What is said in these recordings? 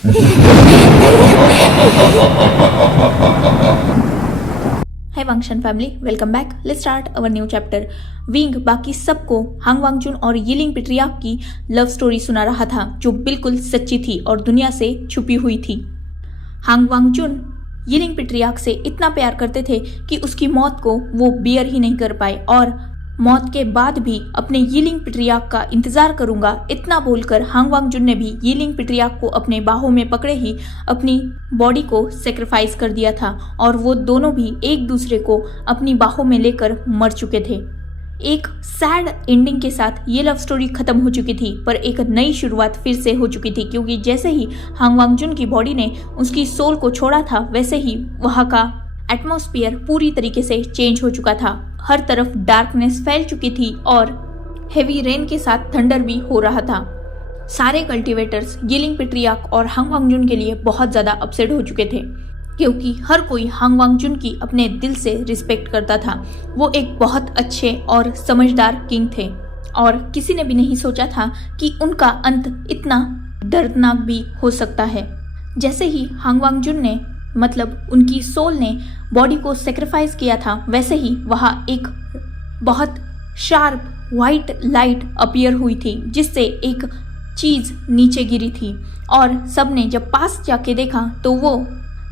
हाय वांगशन family, welcome back. Let's start our new chapter. विंग बाकी सबको हांग वांगजुन और यिलिंग पिट्रियाक की लव स्टोरी सुना रहा था, जो बिल्कुल सच्ची थी और दुनिया से छुपी हुई थी। हांग वांगजुन यिलिंग पिट्रियाक से इतना प्यार करते थे कि उसकी मौत को वो बियर ही नहीं कर पाए और मौत के बाद भी अपने यिलिंग पिट्रियाक का इंतजार करूंगा, इतना बोलकर हांग वांगजुन ने भी यिलिंग पिट्रियाक को अपने बाहों में पकड़े ही अपनी बॉडी को सेक्रीफाइस कर दिया था और वो दोनों भी एक दूसरे को अपनी बाहों में लेकर मर चुके थे। एक सैड एंडिंग के साथ ये लव स्टोरी खत्म हो चुकी थी, पर एक नई शुरुआत फिर से हो चुकी थी, क्योंकि जैसे ही हांग वांगजुन की बॉडी ने उसकी सोल को छोड़ा था, वैसे ही वहाँ का एटमॉस्फेयर पूरी तरीके से चेंज हो चुका था। हर तरफ डार्कनेस फैल चुकी थी और हेवी रेन के साथ थंडर भी हो रहा था। सारे कल्टीवेटर्स यिलिंग पिट्रियाक और हांग वांगजुन के लिए बहुत ज़्यादा अपसेट हो चुके थे, क्योंकि हर कोई हांग वांगजुन की अपने दिल से रिस्पेक्ट करता था। वो एक बहुत अच्छे और समझदार किंग थे और किसी ने भी नहीं सोचा था कि उनका अंत इतना दर्दनाक भी हो सकता है। जैसे ही हांग वांगजुन ने मतलब उनकी सोल ने बॉडी को सेक्रीफाइस किया था, वैसे ही वहाँ एक बहुत शार्प वाइट लाइट अपीयर हुई थी, जिससे एक चीज़ नीचे गिरी थी और सबने जब पास जाके देखा तो वो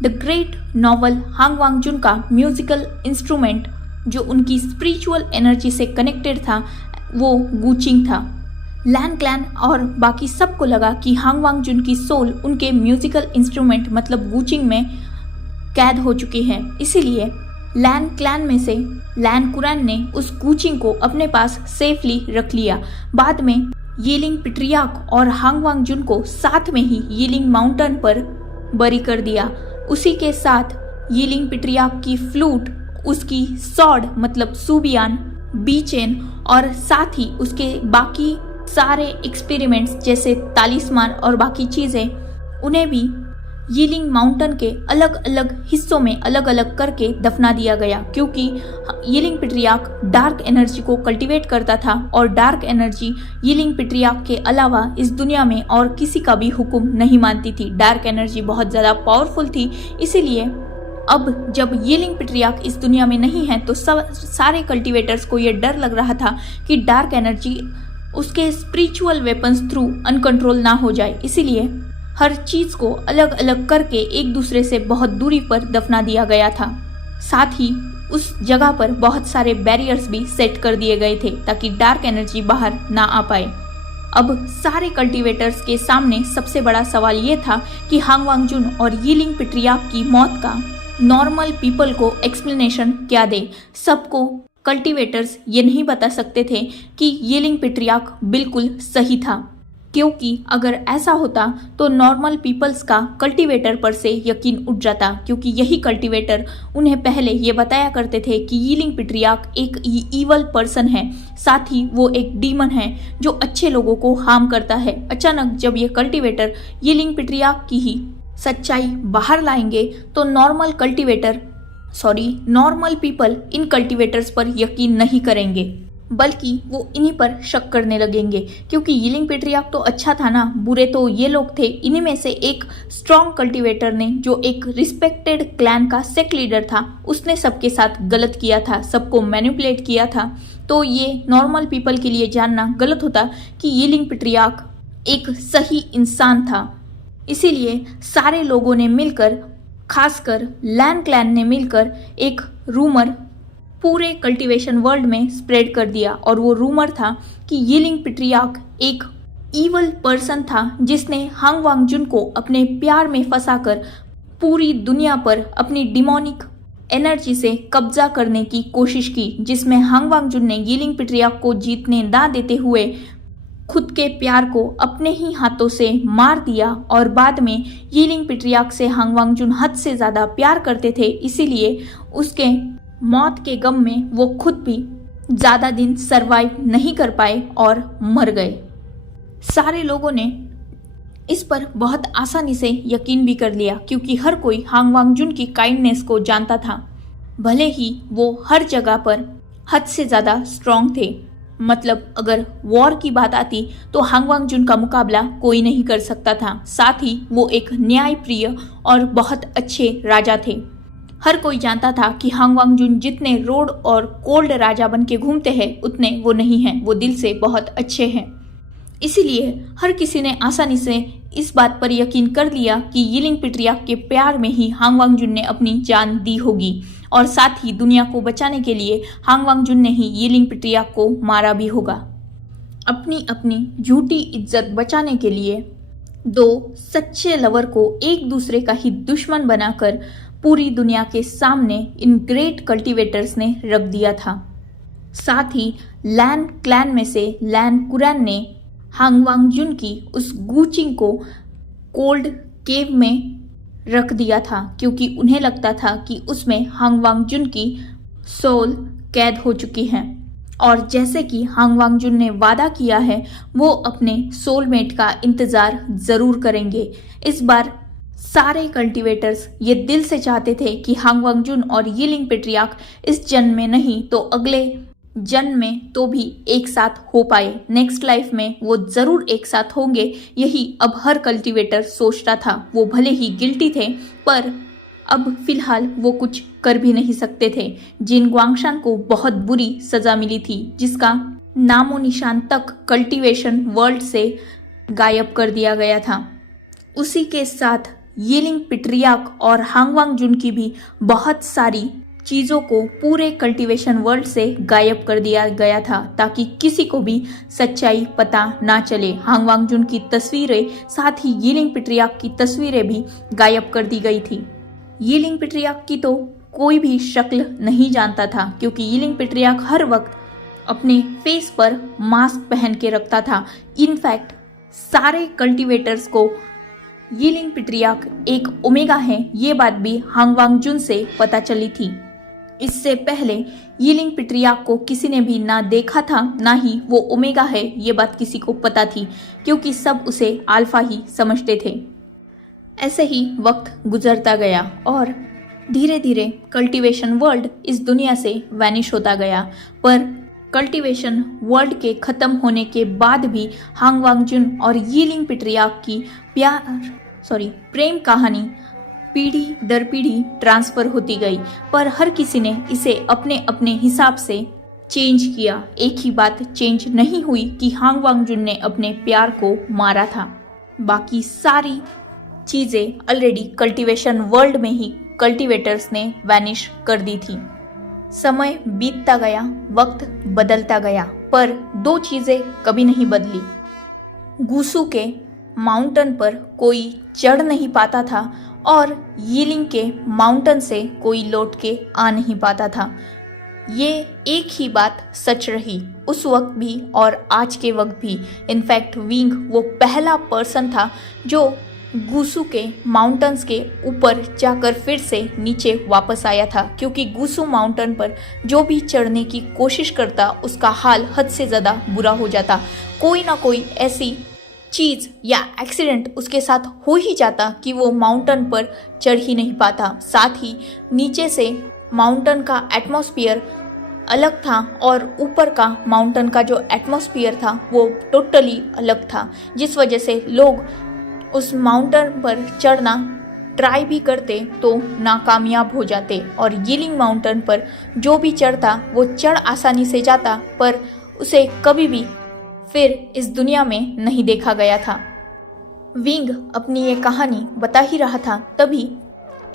द ग्रेट नॉवल हांग वांगजुन का म्यूजिकल इंस्ट्रूमेंट, जो उनकी स्पिरिचुअल एनर्जी से कनेक्टेड था, वो गूचिंग था। लैन क्लैन और बाकी सबको लगा कि हांग वांगजुन की सोल उनके म्यूजिकल इंस्ट्रूमेंट मतलब गूचिंग में कैद हो चुकी है। इसीलिए लैन क्लैन में से लैन कुरैन ने उस गूचिंग को अपने पास सेफली रख लिया। बाद में यिलिंग पिट्रियाक और हांग वांगजुन को साथ में ही यिलिंग माउंटेन पर बरी कर दिया। उसी के साथ यिलिंग पिट्रियाक की फ्लूट, उसकी सॉर्ड मतलब सुबियान, बीचेन और साथ ही उसके बाकी सारे एक्सपेरिमेंट्स जैसे तालिस्मान और बाकी चीज़ें, उन्हें भी यिलिंग माउंटेन के अलग अलग हिस्सों में अलग अलग करके दफना दिया गया, क्योंकि यिलिंग पिट्रियाक डार्क एनर्जी को कल्टीवेट करता था और डार्क एनर्जी यिलिंग पिट्रियाक के अलावा इस दुनिया में और किसी का भी हुक्म नहीं मानती थी। डार्क एनर्जी बहुत ज़्यादा पावरफुल थी। इसीलिए अब जब यिलिंग पिट्रियाक इस दुनिया में नहीं है तो सारे कल्टीवेटर्स को ये डर लग रहा था कि डार्क एनर्जी उसके स्पिरिचुअल वेपन्स थ्रू अनकंट्रोल ना हो जाए। इसीलिए हर चीज़ को अलग अलग करके एक दूसरे से बहुत दूरी पर दफना दिया गया था। साथ ही उस जगह पर बहुत सारे बैरियर्स भी सेट कर दिए गए थे ताकि डार्क एनर्जी बाहर ना आ पाए। अब सारे कल्टीवेटर्स के सामने सबसे बड़ा सवाल ये था कि हांग वांगजुन और यिलिंग पिट्रियाक की मौत का नॉर्मल पीपल को एक्सप्लेनेशन क्या दे। सबको कल्टीवेटर्स ये नहीं बता सकते थे कि यिलिंग पिट्रियाक बिल्कुल सही था, क्योंकि अगर ऐसा होता तो नॉर्मल पीपल्स का कल्टीवेटर पर से यकीन उठ जाता, क्योंकि यही कल्टीवेटर उन्हें पहले ये बताया करते थे कि यिलिंग पिट्रियाक एक ईवल पर्सन है, साथ ही वो एक डीमन है जो अच्छे लोगों को हार्म करता है। अचानक जब ये कल्टीवेटर यिलिंग पिट्रियाक की ही सच्चाई बाहर लाएंगे तो नॉर्मल पीपल इन कल्टीवेटर्स पर यकीन नहीं करेंगे, बल्कि वो इन्हीं पर शक करने लगेंगे, क्योंकि यिलिंग पिट्रियाक तो अच्छा था ना, बुरे तो ये लोग थे। इन्हीं में से एक स्ट्रॉन्ग कल्टीवेटर ने, जो एक रिस्पेक्टेड क्लैन का सेक्ट लीडर था, उसने सबके साथ गलत किया था, सबको मैनिपुलेट किया था। तो ये नॉर्मल पीपल के लिए जानना गलत होता कि यिलिंग पिट्रियाक एक सही इंसान था। इसीलिए सारे लोगों ने मिलकर, खासकर लैन क्लैन ने मिलकर एक रूमर पूरे कल्टीवेशन वर्ल्ड में स्प्रेड कर दिया, और वो रूमर था कि यिलिंग पिट्रियाक एक ईवल पर्सन था जिसने हांग वांगजुन को अपने प्यार में फंसाकर पूरी दुनिया पर अपनी डिमोनिक एनर्जी से कब्जा करने की कोशिश की, जिसमें हांग वांगजुन ने यिलिंग पिट्रियाक को जीतने ना देते हुए खुद के प्यार को अपने ही हाथों से मार दिया। और बाद में यिलिंग पिट्रियाक से हांग वांगजुन हद से ज़्यादा प्यार करते थे, इसीलिए उसके मौत के गम में वो खुद भी ज़्यादा दिन सरवाइव नहीं कर पाए और मर गए। सारे लोगों ने इस पर बहुत आसानी से यकीन भी कर लिया, क्योंकि हर कोई हांग वांगजुन की काइंडनेस को जानता था। भले ही वो हर जगह पर हद से ज़्यादा स्ट्रॉन्ग थे, मतलब अगर वॉर की बात आती तो हांग वांगजुन का मुकाबला कोई नहीं कर सकता था। साथ ही वो एक न्यायप्रिय और बहुत अच्छे राजा थे। हर कोई जानता था कि हांग वांगजुन जितने रोड और कोल्ड राजा बन के घूमते हैं उतने वो नहीं हैं, वो दिल से बहुत अच्छे हैं। इसीलिए हर किसी ने आसानी से इस बात पर यकीन कर लिया कि यिलिंग पिट्रियाक के प्यार में ही हांग वांगजुन ने अपनी जान दी होगी और साथ ही दुनिया को बचाने के लिए हांग वांगजुन ने ही यिलिंग पिट्रियाक को मारा भी होगा। अपनी अपनी झूठी इज्जत बचाने के लिए दो सच्चे लवर को एक दूसरे का ही दुश्मन बनाकर पूरी दुनिया के सामने इन ग्रेट कल्टीवेटर्स ने रख दिया था। साथ ही लैन क्लैन में से लैन कुरैन ने हांग वांगजुन की उस गूचिंग को कोल्ड केव में रख दिया था, क्योंकि उन्हें लगता था कि उसमें हांग वांगजुन की सोल कैद हो चुकी है और जैसे कि हांग वांगजुन ने वादा किया है वो अपने सोलमेट का इंतज़ार ज़रूर करेंगे। इस बार सारे कल्टीवेटर्स ये दिल से चाहते थे कि हांग वांगजुन और यिलिंग पिट्रियाक इस जन्म में नहीं तो अगले जन्म में तो भी एक साथ हो पाए, नेक्स्ट लाइफ में वो जरूर एक साथ होंगे। यही अब हर कल्टीवेटर सोचता था। वो भले ही गिल्टी थे पर अब फिलहाल वो कुछ कर भी नहीं सकते थे। जिन ग्वांगशान को बहुत बुरी सजा मिली थी, जिसका नामो निशान तक कल्टीवेशन वर्ल्ड से गायब कर दिया गया था, उसी के साथ यिलिंग पिट्रियाक और हांग वांगजुन की भी बहुत सारी चीज़ों को पूरे कल्टीवेशन वर्ल्ड से गायब कर दिया गया था ताकि किसी को भी सच्चाई पता ना चले। हांग वांगजुन की तस्वीरें साथ ही यिलिंग पिट्रियाक की तस्वीरें भी गायब कर दी गई थी। यिलिंग पिट्रियाक की तो कोई भी शक्ल नहीं जानता था, क्योंकि यिलिंग पिट्रियाक हर वक्त अपने फेस पर मास्क पहन के रखता था। इनफैक्ट सारे कल्टीवेटर्स को यिलिंग पिट्रियाक एक ओमेगा है ये बात भी हांग वांगजुन से पता चली थी। इससे पहले यिलिंग पिट्रियाक को किसी ने भी ना देखा था, ना ही वो ओमेगा है ये बात किसी को पता थी, क्योंकि सब उसे अल्फा ही समझते थे। ऐसे ही वक्त गुजरता गया और धीरे धीरे कल्टीवेशन वर्ल्ड इस दुनिया से वैनिश होता गया। पर कल्टीवेशन वर्ल्ड के ख़त्म होने के बाद भी हांग वांगजुन और यिलिंग पिट्रियाक की प्रेम कहानी पीढ़ी दर पीढ़ी ट्रांसफर होती गई, पर हर किसी ने इसे अपने अपने हिसाब से चेंज किया। एक ही बात चेंज नहीं हुई कि हांग वांगजुन ने अपने प्यार को मारा था। बाकी सारी चीज़ें ऑलरेडी कल्टीवेशन वर्ल्ड में ही कल्टीवेटर्स ने वैनिश कर दी थी। समय बीतता गया, वक्त बदलता गया, पर दो चीज़ें कभी नहीं बदली। गुसू के माउंटेन पर कोई चढ़ नहीं पाता था और यिलिंग के माउंटेन से कोई लौट के आ नहीं पाता था। ये एक ही बात सच रही उस वक्त भी और आज के वक्त भी। इनफैक्ट विंग वो पहला पर्सन था जो गुसू के माउंटेन्स के ऊपर जाकर फिर से नीचे वापस आया था, क्योंकि गुसू माउंटेन पर जो भी चढ़ने की कोशिश करता उसका हाल हद से ज़्यादा बुरा हो जाता। कोई ना कोई ऐसी चीज़ या एक्सीडेंट उसके साथ हो ही जाता कि वो माउंटेन पर चढ़ ही नहीं पाता। साथ ही नीचे से माउंटेन का एटमॉस्फेयर अलग था और ऊपर का माउंटेन का जो एटमॉस्फेयर था वो टोटली अलग था, जिस वजह से लोग उस माउंटेन पर चढ़ना ट्राई भी करते तो नाकामयाब हो जाते। और यिलिंग माउंटेन पर जो भी चढ़ता वो चढ़ आसानी से जाता, पर उसे कभी भी फिर इस दुनिया में नहीं देखा गया था। विंग अपनी ये कहानी बता ही रहा था, तभी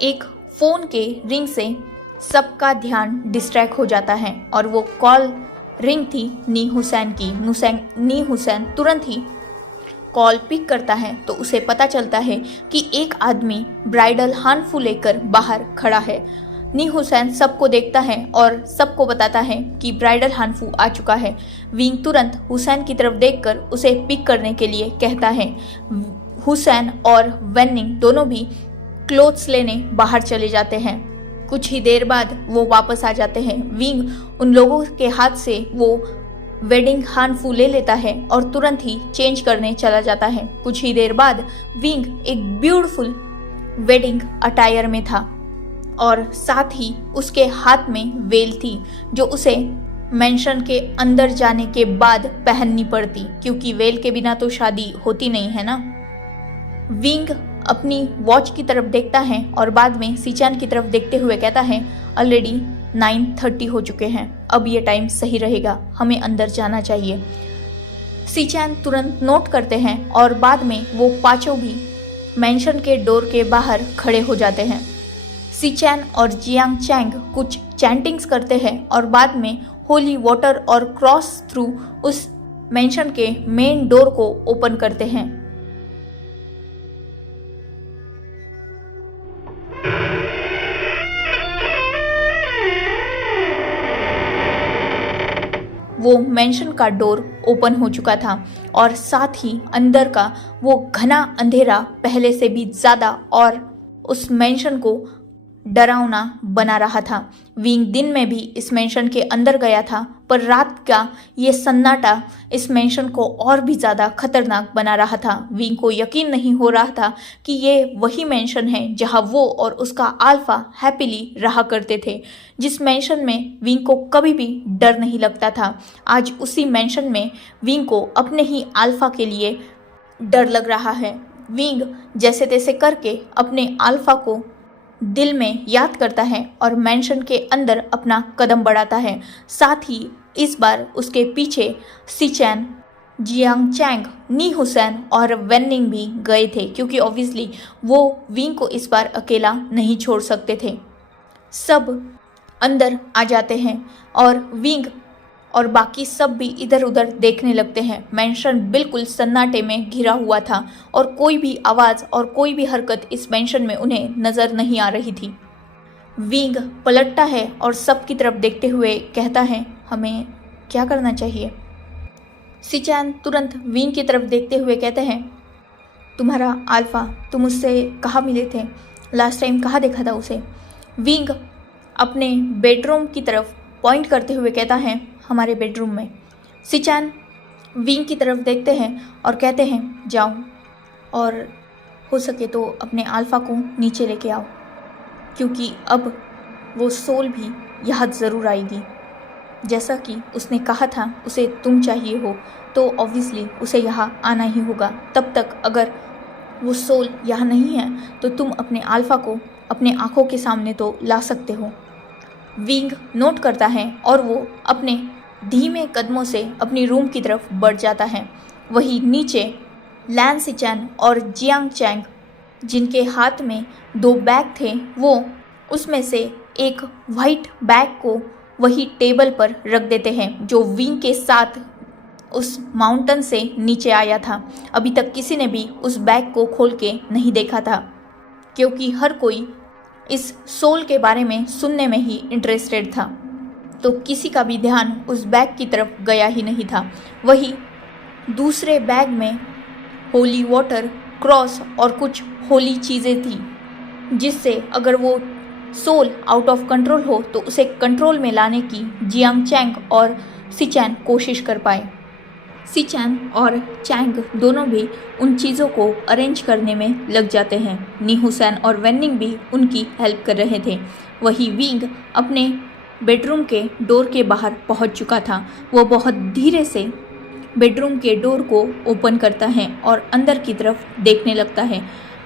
एक फ़ोन के रिंग से सबका ध्यान डिस्ट्रैक्ट हो जाता है और वो कॉल रिंग थी नी हुसैन की। नी हुसैन तुरंत ही कॉल पिक करता है तो उसे पता चलता है कि एक आदमी ब्राइडल हानफू लेकर बाहर खड़ा है। नी हुसैन सबको देखता है और सबको बताता है कि ब्राइडल हानफू आ चुका है। विंग तुरंत हुसैन की तरफ देखकर उसे पिक करने के लिए कहता है। हुसैन और वेनिंग दोनों भी क्लोथ्स लेने बाहर चले जाते हैं। कुछ ही देर बाद वो वापस आ जाते हैं। विंग उन लोगों के हाथ से वो वेडिंग हानफू ले लेता है और तुरंत ही चेंज करने चला जाता है। कुछ ही देर बाद विंग एक ब्यूटीफुल वेडिंग अटायर में था और साथ ही उसके हाथ में वेल थी जो उसे मेंशन के अंदर जाने के बाद पहननी पड़ती, क्योंकि वेल के बिना तो शादी होती नहीं है ना। विंग अपनी वॉच की तरफ देखता है और बाद में सीचैन की तरफ देखते हुए कहता है, ऑलरेडी 9:30 हो चुके हैं, अब ये टाइम सही रहेगा, हमें अंदर जाना चाहिए। सीचैन तुरंत नोट करते हैं और बाद में वो पांचों भी मेंशन के डोर के बाहर खड़े हो जाते हैं। सीचैन और जियांग चैंग कुछ चैंटिंग्स करते हैं और बाद में होली वाटर और क्रॉस थ्रू उस मेंशन के मेन डोर को ओपन करते हैं। वो मेंशन का डोर ओपन हो चुका था और साथ ही अंदर का वो घना अंधेरा पहले से भी ज़्यादा और उस मेंशन को डरावना बना रहा था। विंग दिन में भी इस मेंशन के अंदर गया था, पर रात का ये सन्नाटा इस मेंशन को और भी ज़्यादा खतरनाक बना रहा था। विंग को यकीन नहीं हो रहा था कि ये वही मेंशन है जहां वो और उसका अल्फा हैप्पीली रहा करते थे, जिस मेंशन में विंग को कभी भी डर नहीं लगता था। आज उसी मेंशन में विंग को अपने ही अल्फा के लिए डर लग रहा है। विंग जैसे तैसे करके अपने अल्फा को दिल में याद करता है और मेंशन के अंदर अपना कदम बढ़ाता है। साथ ही इस बार उसके पीछे सीचैन, जियांग चैंग, नी हुसैन और वेनिंग भी गए थे, क्योंकि ऑब्वियसली वो विंग को इस बार अकेला नहीं छोड़ सकते थे। सब अंदर आ जाते हैं और विंग और बाकी सब भी इधर उधर देखने लगते हैं। मेंशन बिल्कुल सन्नाटे में घिरा हुआ था और कोई भी आवाज़ और कोई भी हरकत इस मेंशन में उन्हें नज़र नहीं आ रही थी। विंग पलटता है और सब की तरफ देखते हुए कहता है, हमें क्या करना चाहिए? सीचैन तुरंत विंग की तरफ देखते हुए कहते हैं, तुम्हारा अल्फा, तुम उससे कहाँ मिले थे? लास्ट टाइम कहाँ देखा था उसे? विंग अपने बेडरूम की तरफ पॉइंट करते हुए कहता है, हमारे बेडरूम में। सीचैन विंग की तरफ देखते हैं और कहते हैं, जाओ और हो सके तो अपने अल्फा को नीचे लेके आओ, क्योंकि अब वो सोल भी यहाँ ज़रूर आएगी। जैसा कि उसने कहा था उसे तुम चाहिए हो, तो ऑब्वियसली उसे यहाँ आना ही होगा। तब तक अगर वो सोल यहाँ नहीं है तो तुम अपने अल्फा को अपने आँखों के सामने तो ला सकते हो। विंग नोट करता है और वो अपने धीमे कदमों से अपनी रूम की तरफ बढ़ जाता है। वही नीचे लैन सीचैन और जियांग चैंग, जिनके हाथ में 2 बैग थे, वो उसमें से एक वाइट बैग को वही टेबल पर रख देते हैं जो विंग के साथ उस माउंटेन से नीचे आया था। अभी तक किसी ने भी उस बैग को खोल के नहीं देखा था, क्योंकि हर कोई इस सोल के बारे में सुनने में ही इंटरेस्टेड था, तो किसी का भी ध्यान उस बैग की तरफ गया ही नहीं था। वही दूसरे बैग में होली वाटर, क्रॉस और कुछ होली चीज़ें थी, जिससे अगर वो सोल आउट ऑफ कंट्रोल हो तो उसे कंट्रोल में लाने की जियांग चैंग और सीचैन कोशिश कर पाए। सीचैन और चैंग दोनों भी उन चीज़ों को अरेंज करने में लग जाते हैं। नी हुसैन और वेनिंग भी उनकी हेल्प कर रहे थे। वही विंग अपने बेडरूम के डोर के बाहर पहुंच चुका था। वो बहुत धीरे से बेडरूम के डोर को ओपन करता है और अंदर की तरफ देखने लगता है।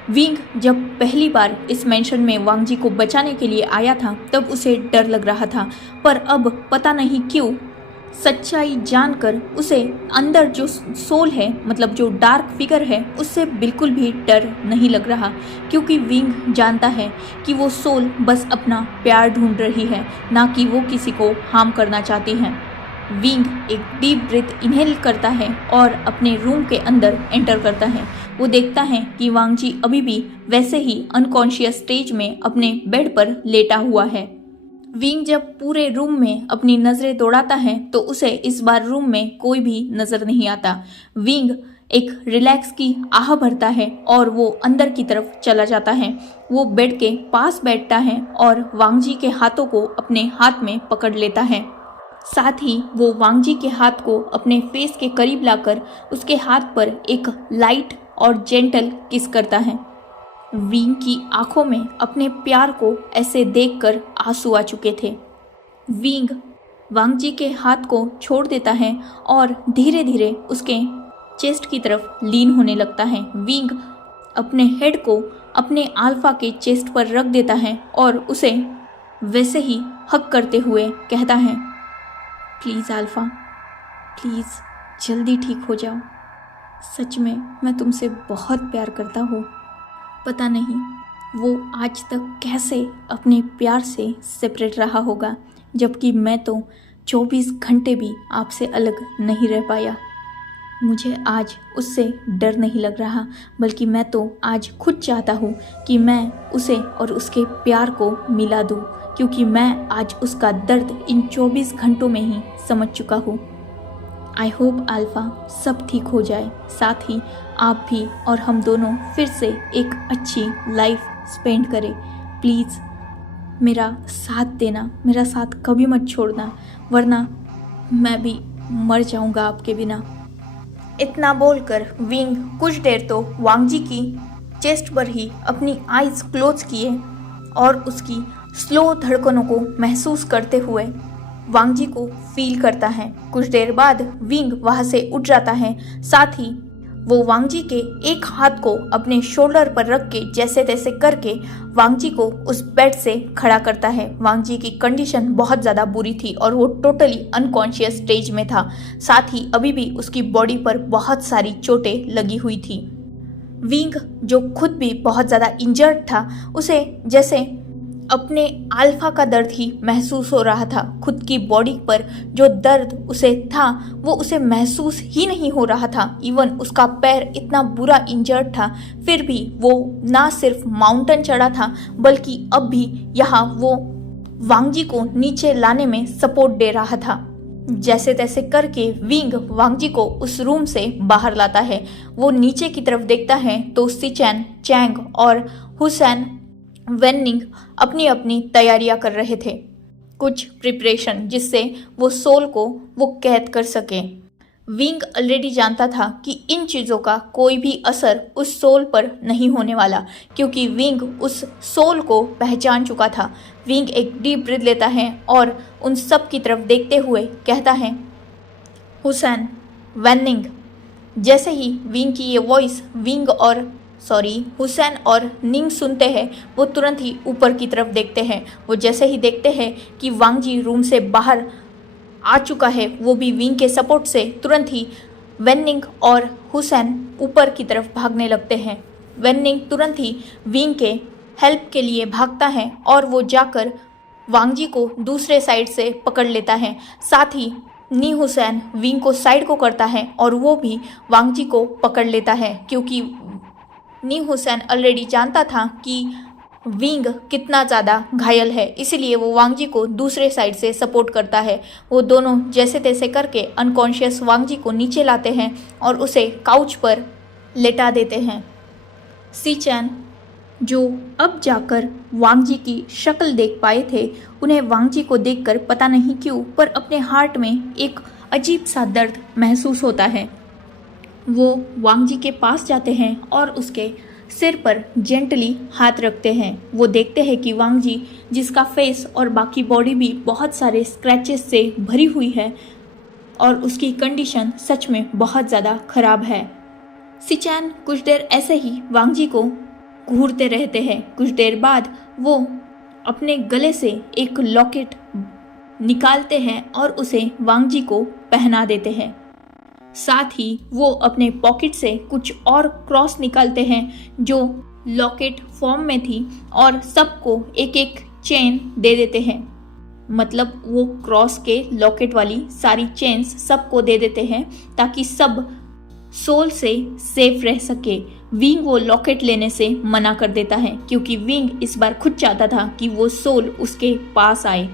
विंग जब पहली बार इस मेंशन में वांग जी को बचाने के लिए आया था तब उसे डर लग रहा था, पर अब पता नहीं क्यों सच्चाई जानकर उसे अंदर जो सोल है, मतलब जो डार्क फिगर है, उससे बिल्कुल भी डर नहीं लग रहा, क्योंकि विंग जानता है कि वो सोल बस अपना प्यार ढूंढ रही है, ना कि वो किसी को हार्म करना चाहती है। विंग एक डीप ब्रीथ इनहेल करता है और अपने रूम के अंदर एंटर करता है। वो देखता है कि वांग जी अभी भी वैसे ही अनकॉन्शियस स्टेज में अपने बेड पर लेटा हुआ है। विंग जब पूरे रूम में अपनी नज़रें दौड़ाता है तो उसे इस बार रूम में कोई भी नज़र नहीं आता। विंग एक रिलैक्स की आह भरता है और वो अंदर की तरफ चला जाता है। वो बेड के पास बैठता है और वांग जी के हाथों को अपने हाथ में पकड़ लेता है। साथ ही वो वांग जी के हाथ को अपने फेस के करीब लाकर उसके हाथ पर एक लाइट और जेंटल किस करता है। विंग की आंखों में अपने प्यार को ऐसे देखकर आंसू आ चुके थे। विंग वांग जी के हाथ को छोड़ देता है और धीरे धीरे उसके चेस्ट की तरफ लीन होने लगता है। विंग अपने हेड को अपने अल्फा के चेस्ट पर रख देता है और उसे वैसे ही हक करते हुए कहता है, प्लीज़ अल्फा, प्लीज़ जल्दी ठीक हो जाओ। सच में मैं तुमसे बहुत प्यार करता हूँ। पता नहीं वो आज तक कैसे अपने प्यार से सेपरेट रहा होगा, जबकि मैं तो 24 घंटे भी आपसे अलग नहीं रह पाया। मुझे आज उससे डर नहीं लग रहा, बल्कि मैं तो आज खुद चाहता हूँ कि मैं उसे और उसके प्यार को मिला दूँ, क्योंकि मैं आज उसका दर्द इन 24 घंटों में ही समझ चुका हूँ। आई होप अल्फा सब ठीक हो जाए, साथ ही आप भी और हम दोनों फिर से एक अच्छी लाइफ स्पेंड करें। प्लीज़ मेरा साथ देना, मेरा साथ कभी मत छोड़ना, वरना मैं भी मर जाऊंगा आपके बिना। इतना बोलकर विंग कुछ देर तो वांग जी की चेस्ट पर ही अपनी आईज क्लोज किए और उसकी स्लो धड़कनों को महसूस करते हुए वांग जी को फील करता है। कुछ देर बाद विंग वहां से उठ जाता है, साथ ही वो वांग जी के एक हाथ को अपने शोल्डर पर रख के जैसे तैसे करके वांग जी को उस बेड से खड़ा करता है। वांग जी की कंडीशन बहुत ज़्यादा बुरी थी और वो टोटली अनकॉन्शियस स्टेज में था, साथ ही अभी भी उसकी बॉडी पर बहुत सारी चोटें लगी हुई थी। विंग जो खुद भी बहुत ज़्यादा इंजर्ड था, उसे जैसे अपने अल्फा का दर्द ही महसूस हो रहा था। खुद की बॉडी पर जो दर्द उसे था वो उसे महसूस ही नहीं हो रहा था। इवन उसका पैर इतना बुरा इंजर्ड था, फिर भी वो ना सिर्फ माउंटेन चढ़ा था, बल्कि अब भी यहाँ वो वांग जी को नीचे लाने में सपोर्ट दे रहा था। जैसे तैसे करके विंग वांग जी को उस रूम से बाहर लाता है। वो नीचे की तरफ देखता है तो सिचेन, चैंग और हुसैन वेनिंग अपनी अपनी तैयारियां कर रहे थे, कुछ प्रिपरेशन जिससे वो सोल को वो कैद कर सके। विंग ऑलरेडी जानता था कि इन चीज़ों का कोई भी असर उस सोल पर नहीं होने वाला, क्योंकि विंग उस सोल को पहचान चुका था। विंग एक डीप ब्रीथ लेता है और उन सब की तरफ देखते हुए कहता है, हुसैन वेनिंग। जैसे ही विंग की ये वॉइस हुसैन और निंग सुनते हैं, वो तुरंत ही ऊपर की तरफ देखते हैं। वो जैसे ही देखते हैं कि वांग जी रूम से बाहर आ चुका है, वो भी विंग के सपोर्ट से तुरंत ही वेनिंग और हुसैन ऊपर की तरफ भागने लगते हैं। वेनिंग तुरंत ही विंग के हेल्प के लिए भागता है और वो जाकर वांग जी को दूसरे साइड से पकड़ लेता है। साथ ही नी हुसैन विंग को साइड को करता है और वो भी वांग जी को पकड़ लेता है, क्योंकि नी हुसैन ऑलरेडी जानता था कि विंग कितना ज़्यादा घायल है, इसलिए वो वांग जी को दूसरे साइड से सपोर्ट करता है। वो दोनों जैसे तैसे करके अनकॉन्शियस वांग जी को नीचे लाते हैं और उसे काउच पर लेटा देते हैं। सिचेन जो अब जाकर वांग जी की शक्ल देख पाए थे, उन्हें वांग जी को देखकर पता नहीं क्यों पर अपने हार्ट में एक अजीब सा दर्द महसूस होता है। वो वांग जी के पास जाते हैं और उसके सिर पर जेंटली हाथ रखते हैं। वो देखते हैं कि वांग जी, जिसका फेस और बाकी बॉडी भी बहुत सारे स्क्रैचेस से भरी हुई है और उसकी कंडीशन सच में बहुत ज़्यादा खराब है। सिचेन कुछ देर ऐसे ही वांग जी को घूरते रहते हैं। कुछ देर बाद वो अपने गले से एक लॉकेट निकालते हैं और उसे वांग जी को पहना देते हैं। साथ ही वो अपने पॉकेट से कुछ और क्रॉस निकालते हैं जो लॉकेट फॉर्म में थी और सबको एक एक चेन दे देते हैं। मतलब वो क्रॉस के लॉकेट वाली सारी चेन्स सबको दे देते हैं ताकि सब सोल से सेफ रह सके। विंग वो लॉकेट लेने से मना कर देता है, क्योंकि विंग इस बार खुद चाहता था कि वो सोल उसके पास आए।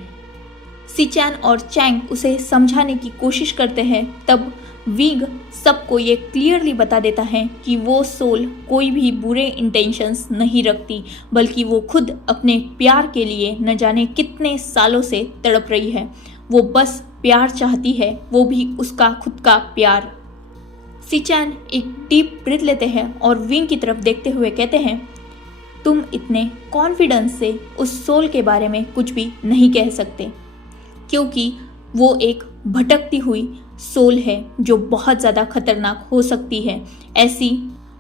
सिचेन और चैंग उसे समझाने की कोशिश करते हैं, तब विंग सबको ये क्लियरली बता देता है कि वो सोल कोई भी बुरे इंटेंशंस नहीं रखती, बल्कि वो खुद अपने प्यार के लिए न जाने कितने सालों से तड़प रही है। वो बस प्यार चाहती है, वो भी उसका खुद का प्यार। सिचेन एक डीप ब्रीथ लेते हैं और विंग की तरफ देखते हुए कहते हैं, तुम इतने कॉन्फिडेंस से उस सोल के बारे में कुछ भी नहीं कह सकते, क्योंकि वो एक भटकती हुई सोल है जो बहुत ज़्यादा खतरनाक हो सकती है। ऐसी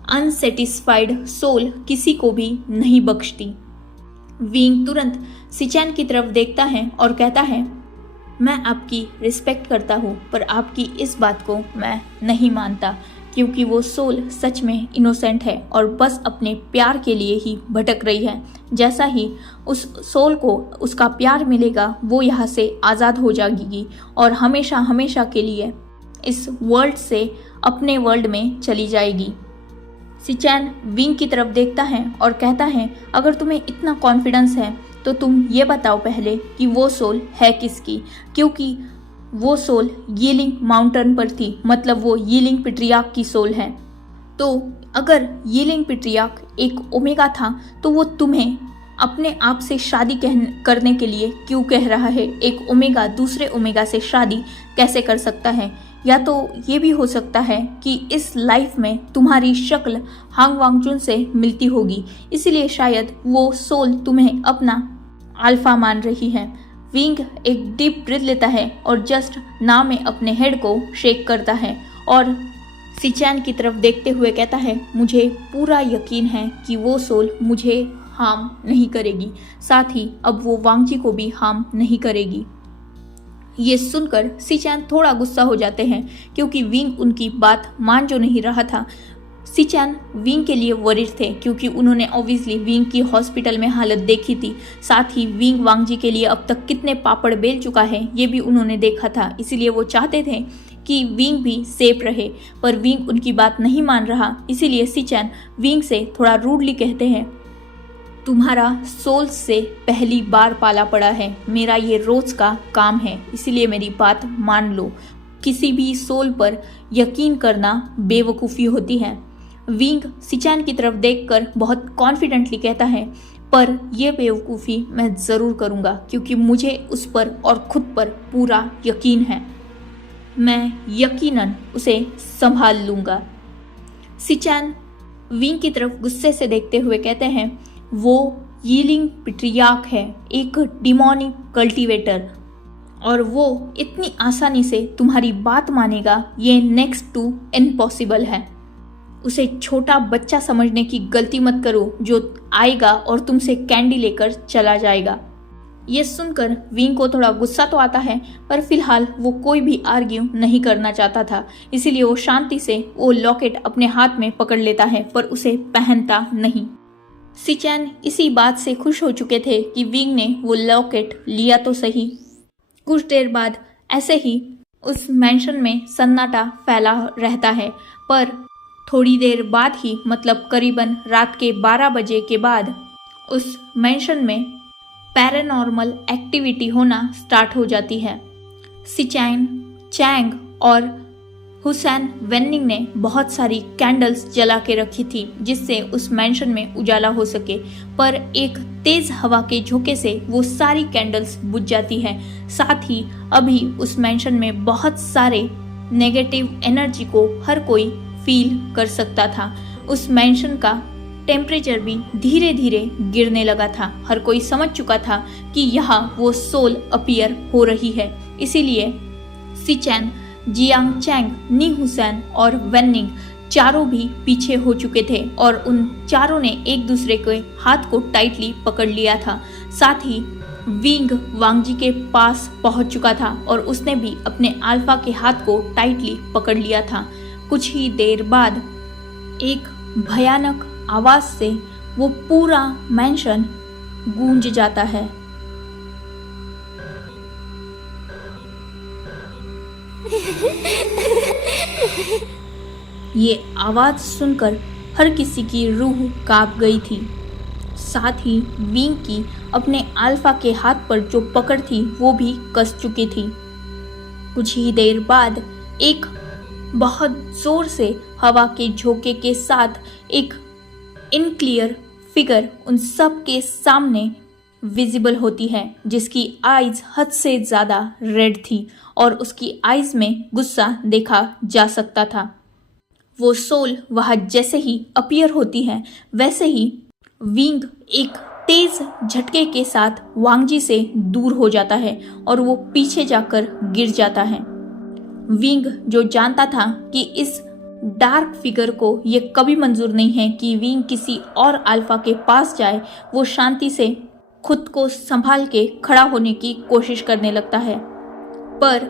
अनसेटिस्फाइड सोल किसी को भी नहीं बख्शती। विंग तुरंत सिचैन की तरफ देखता है और कहता है, मैं आपकी रिस्पेक्ट करता हूँ, पर आपकी इस बात को मैं नहीं मानता, क्योंकि वो सोल सच में इनोसेंट है और बस अपने प्यार के लिए ही भटक रही है। जैसा ही उस सोल को उसका प्यार मिलेगा, वो यहाँ से आज़ाद हो जाएगी और हमेशा हमेशा के लिए इस वर्ल्ड से अपने वर्ल्ड में चली जाएगी। सिचैन विंग की तरफ देखता है और कहता है, अगर तुम्हें इतना कॉन्फिडेंस है तो तुम ये बताओ पहले कि वो सोल है किसकी, क्योंकि वो सोल यीलिंग माउंटेन पर थी, मतलब वो यीलिंग पेट्रियार्क की सोल है। तो अगर यीलिंग पेट्रियार्क एक ओमेगा था तो वो तुम्हें अपने आप से शादी करने के लिए क्यों कह रहा है? एक ओमेगा दूसरे ओमेगा से शादी कैसे कर सकता है? या तो ये भी हो सकता है कि इस लाइफ में तुम्हारी शक्ल हांग वांगचुन से मिलती होगी, इसलिए शायद वो सोल तुम्हें अपना अल्फा मान रही है। विंग एक डीप ब्रीथ लेता है और जस्ट ना में अपने हेड को शेक करता है और सिचैन की तरफ देखते हुए कहता है, मुझे पूरा यकीन है कि वो सोल मुझे हार्म नहीं करेगी, साथ ही अब वो वांगजी को भी हार्म नहीं करेगी। ये सुनकर सिचैन थोड़ा गुस्सा हो जाते हैं, क्योंकि विंग उनकी बात मान जो नहीं रहा था। सिचैन विंग के लिए वरीड थे, क्योंकि उन्होंने ऑब्वियसली विंग की हॉस्पिटल में हालत देखी थी, साथ ही विंग वांगजी के लिए अब तक कितने पापड़ बेल चुका है ये भी उन्होंने देखा था। इसीलिए वो चाहते थे कि विंग भी सेफ रहे, पर विंग उनकी बात नहीं मान रहा। इसीलिए सिचैन विंग से थोड़ा रूडली कहते हैं, तुम्हारा सोल से पहली बार पाला पड़ा है, मेरा ये रोज का काम है, इसीलिए मेरी बात मान लो। किसी भी सोल पर यकीन करना बेवकूफ़ी होती है। विंग सिचैन की तरफ देखकर बहुत कॉन्फिडेंटली कहता है, पर यह बेवकूफ़ी मैं ज़रूर करूँगा, क्योंकि मुझे उस पर और खुद पर पूरा यकीन है। मैं यकीनन उसे संभाल लूँगा। सिचैन विंग की तरफ गुस्से से देखते हुए कहते हैं, वो यीलिंग पेट्रियार्क है, एक डिमोनिक कल्टीवेटर, और वो इतनी आसानी से तुम्हारी बात मानेगा ये नेक्स्ट टू इम्पॉसिबल है। उसे छोटा बच्चा समझने की गलती मत करो, जो आएगा और तुमसे कैंडी लेकर चला जाएगा। ये सुनकर विंग को थोड़ा गुस्सा तो आता है, पर फिलहाल वो कोई भी आर्ग्यू नहीं करना चाहता था, इसीलिए वो शांति से वो लॉकेट अपने हाथ में पकड़ लेता है, पर उसे पहनता नहीं। सिचैन इसी बात से खुश हो चुके थे कि विंग ने वो लॉकेट लिया तो सही। कुछ देर बाद ऐसे ही उस मैंशन में सन्नाटा फैला रहता है, पर थोड़ी देर बाद ही, मतलब करीबन रात के 12 बजे के बाद, उस मैंशन में पैरानॉर्मल एक्टिविटी होना स्टार्ट हो जाती है। सिचैन, चैंग और हुसैन वेनिंग ने बहुत सारी कैंडल्स जला के रखी थी, जिससे उस मैंशन में उजाला हो सके, पर एक तेज हवा के झोंके से वो सारी कैंडल्स बुझ जाती है। साथ ही अभी उस मैंशन में बहुत सारे नेगेटिव एनर्जी को हर कोई फील कर सकता था। उस मैंशन का टेम्परेचर भी धीरे धीरे गिरने लगा था। हर कोई समझ चुका था कि यहाँ वो सोल अपीयर हो रही है। इसीलिए सिचैन, जियांग चैंग, नी हुसैन और वेनिंग चारों भी पीछे हो चुके थे और उन चारों ने एक दूसरे के हाथ को टाइटली पकड़ लिया था। साथ ही विंग वांगजी के पास पहुंच चुका था और उसने भी अपने अल्फा के हाथ को टाइटली पकड़ लिया था। कुछ ही देर बाद एक भयानक आवाज से वो पूरा मैंशन गूंज जाता है। ये आवाज सुनकर हर किसी की रूह कांप गई थी। साथ ही विंग की अपने अल्फा के हाथ पर जो पकड़ थी वो भी कस चुकी थी। कुछ ही देर बाद एक बहुत जोर से हवा के झोंके के साथ एक इनक्लियर फिगर उन सब के सामने विजिबल होती है, जिसकी आईज हद से ज़्यादा रेड थी और उसकी आईज में गुस्सा देखा जा सकता था। वो सोल वहाँ जैसे ही अपीयर होती है, वैसे ही विंग एक तेज झटके के साथ वांगजी से दूर हो जाता है और वो पीछे जाकर गिर जाता है। विंग जो जानता था कि इस डार्क फिगर को ये कभी मंजूर नहीं है कि विंग किसी और अल्फा के पास जाए, वो शांति से खुद को संभाल के खड़ा होने की कोशिश करने लगता है, पर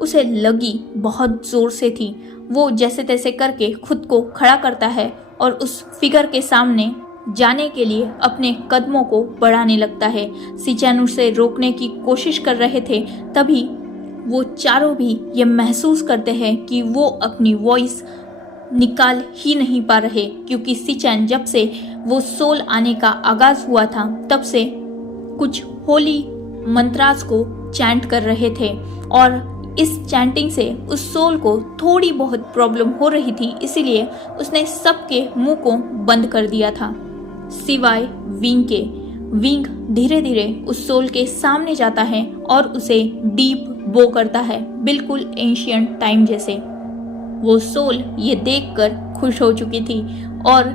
उसे लगी बहुत जोर से थी। वो जैसे तैसे करके खुद को खड़ा करता है और उस फिगर के सामने जाने के लिए अपने कदमों को बढ़ाने लगता है। सिचैन उसे रोकने की कोशिश कर रहे थे, तभी वो चारों भी ये महसूस करते हैं कि वो अपनी वॉइस निकाल ही नहीं पा रहे, क्योंकि सिचैन जब से वो सोल आने का आगाज हुआ था तब से कुछ होली मंत्रास को चैंट कर रहे थे और इस चैंटिंग से उस सोल को थोड़ी बहुत प्रॉब्लम हो रही थी, इसीलिए उसने सबके मुंह को बंद कर दिया था सिवाय विंग के। विंग धीरे धीरे उस सोल के सामने जाता है और उसे डीप बो करता है, बिल्कुल एंशियंट टाइम जैसे। वो सोल ये देखकर खुश हो चुकी थी और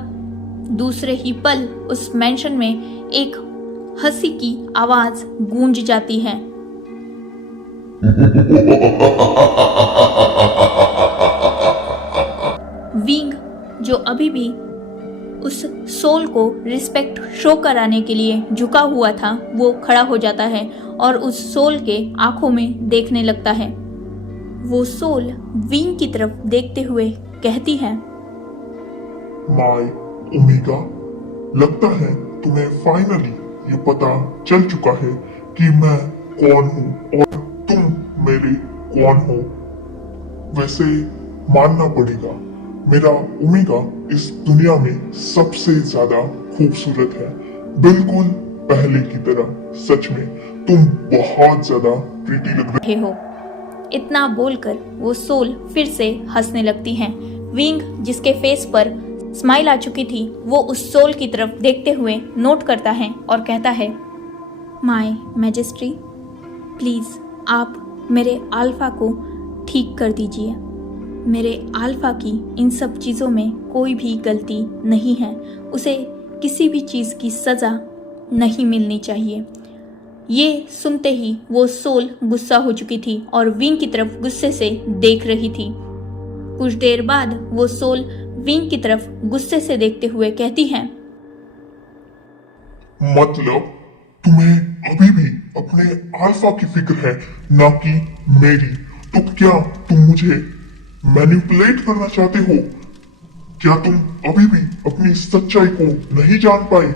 दूसरे ही पल उस मैंशन में एक हंसी की आवाज गूंज जाती है। विंग जो अभी भी उस सोल को रिस्पेक्ट शो कराने के लिए झुका हुआ था, वो खड़ा हो जाता है और उस सोल के आंखों में देखने लगता है। वो सोल विंग की तरफ देखते हुए कहती है, माय ओमेगा, लगता है तुम्हें फाइनली ये पता चल चुका है कि मैं कौन हूँ और तुम मेरे कौन हो। वैसे मानना पड़ेगा, मेरा ओमेगा इस दुनिया में सबसे ज्यादा खूबसूरत है, बिल्कुल पहले की तरह। सच में तुम बहुत ज्यादा प्रीटी लग रहे हो। इतना बोलकर वो सोल फिर से हंसने लगती हैं। विंग जिसके फेस पर स्माइल आ चुकी थी, वो उस सोल की तरफ देखते हुए नोट करता है और कहता है, माय मैजेस्टी, प्लीज आप मेरे अल्फा को ठीक कर दीजिए। मेरे अल्फा की इन सब चीज़ों में कोई भी गलती नहीं है, उसे किसी भी चीज़ की सज़ा नहीं मिलनी चाहिए। ये सुनते ही वो सोल गुस्सा हो चुकी थी और विंग की तरफ गुस्से से देख रही थी। कुछ देर बाद वो सोल विंग की तरफ गुस्से से देखते हुए कहती है, मतलब तुम्हें अभी भी अपने अल्फा की फिक्र है, ना कि मेरी। तो क्या तुम मुझे मैनिपुलेट करना चाहते हो? क्या तुम अभी भी अपनी सच्चाई को नहीं जान पाए?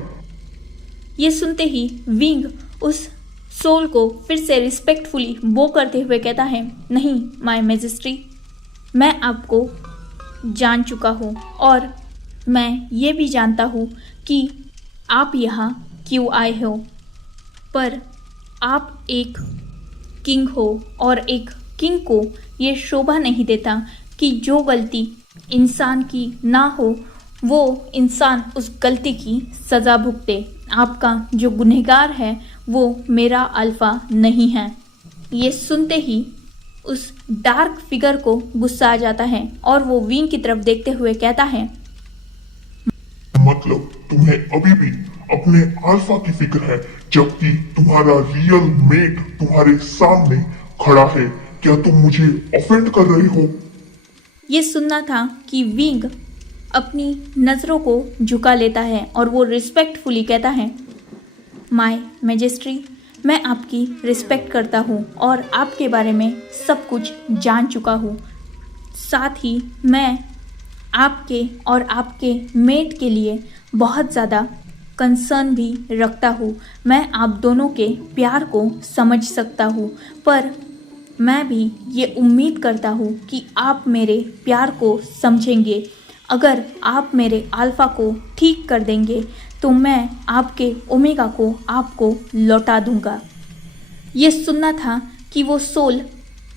ये सुनते ही विंग उस सोल को फिर से रिस्पेक्टफुली बो करते हुए कहता है, नहीं माय मैजेस्टी, मैं आपको जान चुका हूँ और मैं ये भी जानता हूँ कि आप यहाँ क्यों आए हो, पर आप एक किंग हो और एक किंग को ये शोभा नहीं देता कि जो गलती इंसान की ना हो वो इंसान उस गलती की सज़ा भुगते। आपका जो गुनहगार है वो मेरा अल्फा नहीं है। ये सुनते ही उस डार्क फिगर को गुस्सा आ जाता है और वो विंग की तरफ देखते हुए कहता है, मतलब तुम्हें अभी भी अपने अल्फा की फिक्र है, जबकि तुम्हारा रियल मेट तुम्हारे सामने खड़ा है। क्या तुम मुझे ऑफेंड कर रहे हो? ये सुनना था कि विंग अपनी नज़रों को झुका लेता है और वो रिस्पेक्टफुली कहता है, माय मैजेस्टी, मैं आपकी रिस्पेक्ट करता हूँ और आपके बारे में सब कुछ जान चुका हूँ। साथ ही मैं आपके और आपके मेट के लिए बहुत ज़्यादा कंसर्न भी रखता हूँ। मैं आप दोनों के प्यार को समझ सकता हूँ, पर मैं भी ये उम्मीद करता हूँ कि आप मेरे प्यार को समझेंगे। अगर आप मेरे अल्फा को ठीक कर देंगे तो मैं आपके ओमेगा को आपको लौटा दूंगा। ये सुनना था कि वो सोल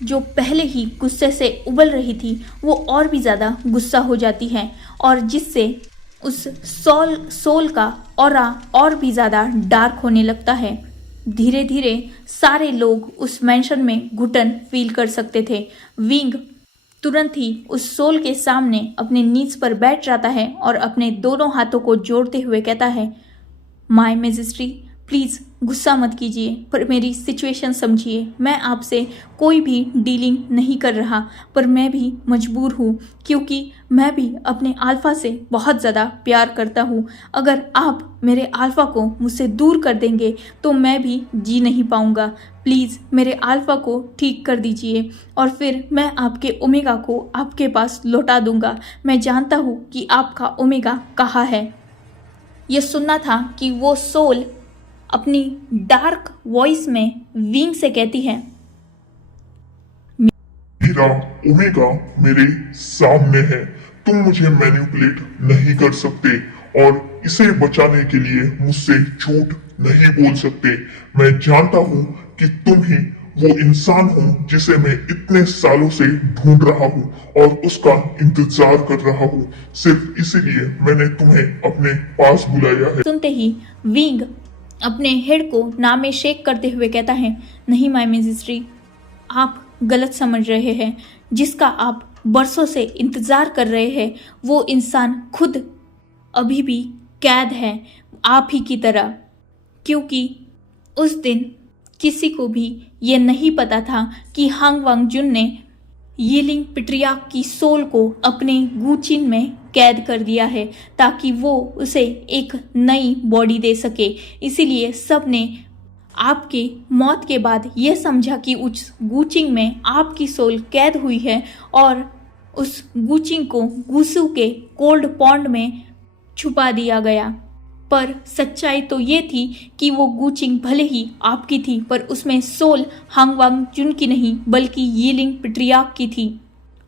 जो पहले ही गुस्से से उबल रही थी वो और भी ज़्यादा गुस्सा हो जाती है और जिससे उस सोल का ऑरा और भी ज़्यादा डार्क होने लगता है। धीरे धीरे सारे लोग उस मैंशन में घुटन फील कर सकते थे। विंग तुरंत ही उस सोल के सामने अपने नीज पर बैठ जाता है और अपने दोनों हाथों को जोड़ते हुए कहता है, माय मेजेस्टी, प्लीज़ गुस्सा मत कीजिए, पर मेरी सिचुएशन समझिए। मैं आपसे कोई भी डीलिंग नहीं कर रहा, पर मैं भी मजबूर हूँ क्योंकि मैं भी अपने अल्फ़ा से बहुत ज़्यादा प्यार करता हूँ। अगर आप मेरे अल्फ़ा को मुझसे दूर कर देंगे तो मैं भी जी नहीं पाऊँगा। प्लीज़ मेरे अल्फ़ा को ठीक कर दीजिए और फिर मैं आपके ओमेगा को आपके पास लौटा दूँगा। मैं जानता हूँ कि आपका ओमेगा कहाँ है। ये सुनना था कि वो सोल अपनी डार्क वॉइस में विंग से कहती है, मेरा ओमेगा मेरे सामने है, तुम मुझे मैनिपुलेट नहीं कर सकते और इसे बचाने के लिए मुझसे झूठ नहीं बोल सकते। मैं जानता हूँ कि तुम ही वो इंसान हो जिसे मैं इतने सालों से ढूंढ रहा हूँ और उसका इंतजार कर रहा हूँ। सिर्फ इसीलिए मैंने तुम्हें अपने पास बुलाया है। सुनते ही विंग अपने हेड को नाम में शेक करते हुए कहता है, नहीं माय मेजेस्टी, आप गलत समझ रहे हैं। जिसका आप बरसों से इंतज़ार कर रहे हैं वो इंसान खुद अभी भी कैद है, आप ही की तरह। क्योंकि उस दिन किसी को भी ये नहीं पता था कि हांग वांगजुन ने यीलिंग पिट्रियाक की सोल को अपने गुचिन में कैद कर दिया है ताकि वो उसे एक नई बॉडी दे सके। इसीलिए सब ने आपके मौत के बाद ये समझा कि उस गुचिंग में आपकी सोल कैद हुई है और उस गुचिंग को गुसू के कोल्ड पॉन्ड में छुपा दिया गया। पर सच्चाई तो ये थी कि वो गुचिंग भले ही आपकी थी, पर उसमें सोल हांग वांगजुन की नहीं बल्कि यीलिंग पिट्रियाक की थी।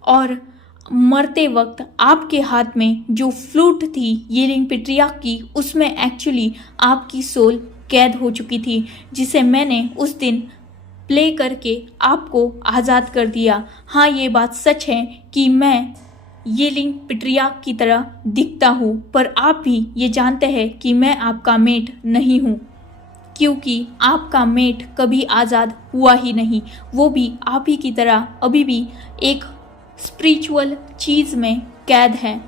और मरते वक्त आपके हाथ में जो फ्लूट थी यीलिंग पिट्रियाक की, उसमें एक्चुअली आपकी सोल कैद हो चुकी थी, जिसे मैंने उस दिन प्ले करके आपको आज़ाद कर दिया। हाँ, ये बात सच है कि मैं यीलिंग पिट्रियाक की तरह दिखता हूँ, पर आप भी ये जानते हैं कि मैं आपका मेट नहीं हूँ, क्योंकि आपका मेट कभी आज़ाद हुआ ही नहीं। वो भी आप ही की तरह अभी भी एक स्पिरिचुअल चीज़ में कैद है।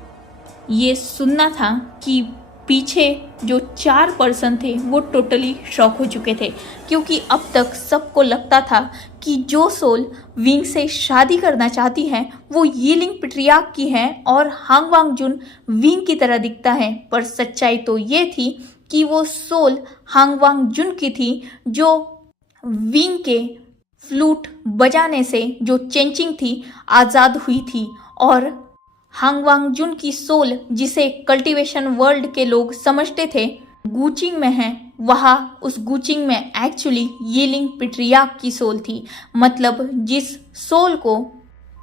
ये सुनना था कि पीछे जो 4 पर्सन थे वो टोटली शॉक हो चुके थे, क्योंकि अब तक सबको लगता था कि जो सोल विंग से शादी करना चाहती है वो यीलिंग पिट्रियाक की है और हांग वांगजुन विंग की तरह दिखता है। पर सच्चाई तो ये थी कि वो सोल हांग वांगजुन की थी, जो विंग के फ्लूट बजाने से जो चेंचिंग थी आज़ाद हुई थी। और हांग वांगजुन की सोल, जिसे कल्टीवेशन वर्ल्ड के लोग समझते थे गुचिंग में है, वहाँ उस गुचिंग में एक्चुअली यीलिंग पिट्रियाक की सोल थी। मतलब जिस सोल को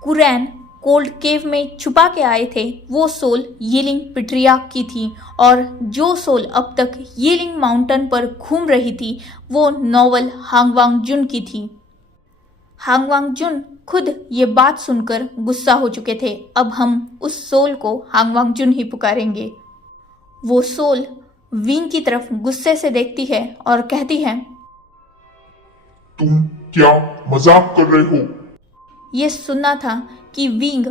कुरैन कोल्ड केव में छुपा के आए थे वो सोल यीलिंग पिट्रियाक की थी, और जो सोल अब तक यीलिंग माउंटेन पर घूम रही थी वो नोवेल हांग वांगजुन की थी। हांग वांगजुन खुद ये बात सुनकर गुस्सा हो चुके थे। अब हम उस सोल को हांग वांगजुन ही पुकारेंगे। वो सोल विंग की तरफ गुस्से से देखती है और कहती है, तुम क्या मजाक कर रहे हो? ये सुनना था कि विंग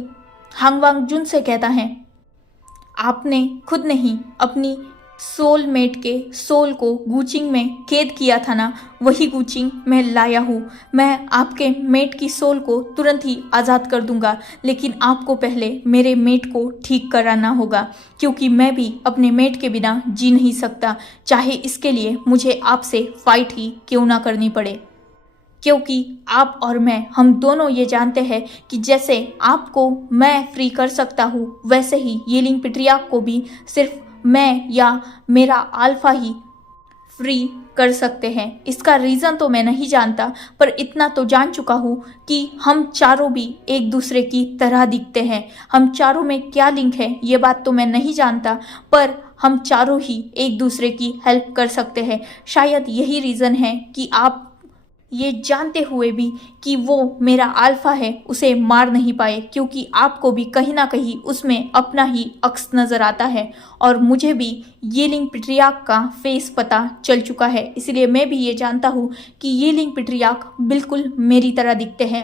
हांग वांगजुन से कहता है, आपने खुद नहीं अपनी सोलमेट के सोल को गुचिंग में कैद किया था ना, वही गुचिंग मैं लाया हूँ। मैं आपके मेट की सोल को तुरंत ही आज़ाद कर दूंगा, लेकिन आपको पहले मेरे मेट को ठीक कराना होगा, क्योंकि मैं भी अपने मेट के बिना जी नहीं सकता, चाहे इसके लिए मुझे आपसे फाइट ही क्यों ना करनी पड़े। क्योंकि आप और मैं, हम दोनों ये जानते हैं कि जैसे आपको मैं फ्री कर सकता हूँ, वैसे ही यीलिंग पिट्रियाक को भी सिर्फ मैं या मेरा अल्फा ही फ्री कर सकते हैं। इसका रीज़न तो मैं नहीं जानता, पर इतना तो जान चुका हूँ कि हम चारों भी एक दूसरे की तरह दिखते हैं। हम चारों में क्या लिंक है ये बात तो मैं नहीं जानता, पर हम चारों ही एक दूसरे की हेल्प कर सकते हैं। शायद यही रीज़न है कि आप ये जानते हुए भी कि वो मेरा अल्फा है उसे मार नहीं पाए, क्योंकि आपको भी कहीं ना कहीं उसमें अपना ही अक्स नज़र आता है, और मुझे भी यीलिंग पिट्रियाक का फेस पता चल चुका है। इसलिए मैं भी ये जानता हूँ कि यीलिंग पिट्रियाक बिल्कुल मेरी तरह दिखते हैं।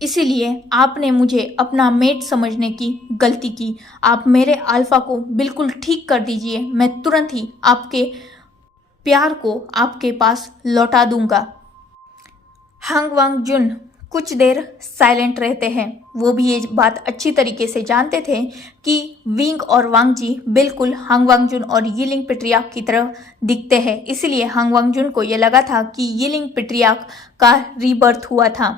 इसीलिए आपने मुझे अपना मेट समझने की गलती की। आप मेरे अल्फा को बिल्कुल ठीक कर दीजिए, मैं तुरंत ही आपके प्यार को आपके पास लौटा दूंगा। हांग वांग जुन कुछ देर साइलेंट रहते हैं। वो भी ये बात अच्छी तरीके से जानते थे कि विंग और वांग जी बिल्कुल हांग वांग जुन और यिलिंग पेट्रियार्क की तरह दिखते हैं। इसलिए हांग वांग जुन को ये लगा था कि यिलिंग पेट्रियार्क का रीबर्थ हुआ था।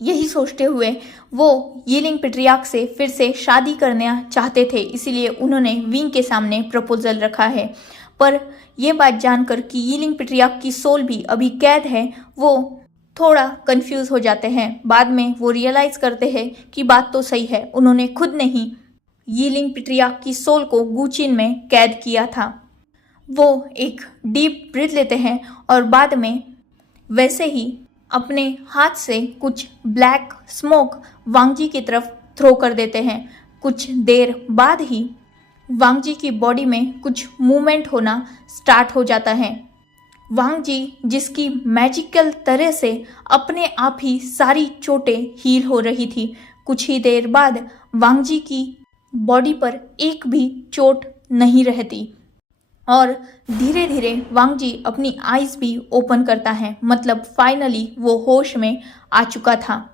यही सोचते हुए वो यिलिंग पेट्रियार्क से फिर से शादी करना चाहते थे। इसीलिए उन्होंने विंग के सामने प्रपोजल रखा है। पर यह बात जानकर कि यिलिंग पेट्रियार्क की सोल भी अभी कैद है, वो थोड़ा कंफ्यूज हो जाते हैं। बाद में वो रियलाइज करते हैं कि बात तो सही है, उन्होंने खुद ने ही यिलिंग पेट्रियार्क की सोल को गुचिन में कैद किया था। वो एक डीप ब्रीथ लेते हैं और बाद में वैसे ही अपने हाथ से कुछ ब्लैक स्मोक वांग जी की तरफ थ्रो कर देते हैं। कुछ देर बाद ही वांग जी की बॉडी में कुछ मूवमेंट होना स्टार्ट हो जाता है। वांग जी जिसकी मैजिकल तरह से अपने आप ही सारी चोटें हील हो रही थी, कुछ ही देर बाद वांग जी की बॉडी पर एक भी चोट नहीं रहती और धीरे धीरे वांग जी अपनी आईज भी ओपन करता है। मतलब फाइनली वो होश में आ चुका था।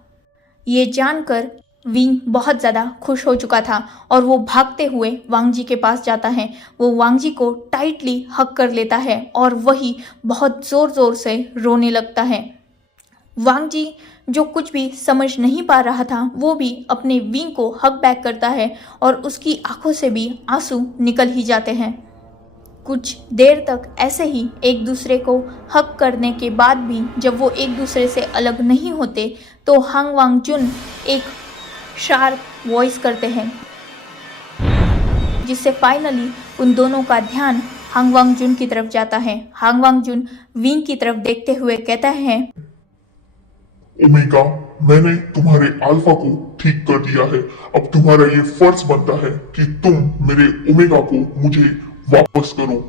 ये जानकर विंग बहुत ज़्यादा खुश हो चुका था और वो भागते हुए वांग जी के पास जाता है। वो वांग जी को टाइटली हग कर लेता है और वही बहुत ज़ोर ज़ोर से रोने लगता है। वांग जी जो कुछ भी समझ नहीं पा रहा था वो भी अपने विंग को हग बैक करता है और उसकी आंखों से भी आंसू निकल ही जाते हैं। कुछ देर तक ऐसे ही एक दूसरे को हग करने के बाद भी जब वो एक दूसरे से अलग नहीं होते तो हांग वांग जुन एक शार्प वॉइस करते हैं, जिससे फाइनली उन दोनों का ध्यान हांग वांग जुन की तरफ जाता है। हांग वांग जुन विंग की तरफ देखते हुए कहता है, ओमेगा, मैंने तुम्हारे अल्फा को ठीक कर दिया है। अब तुम्हारा ये फर्ज बनता है कि तुम मेरे ओमेगा को मुझे वापस करो।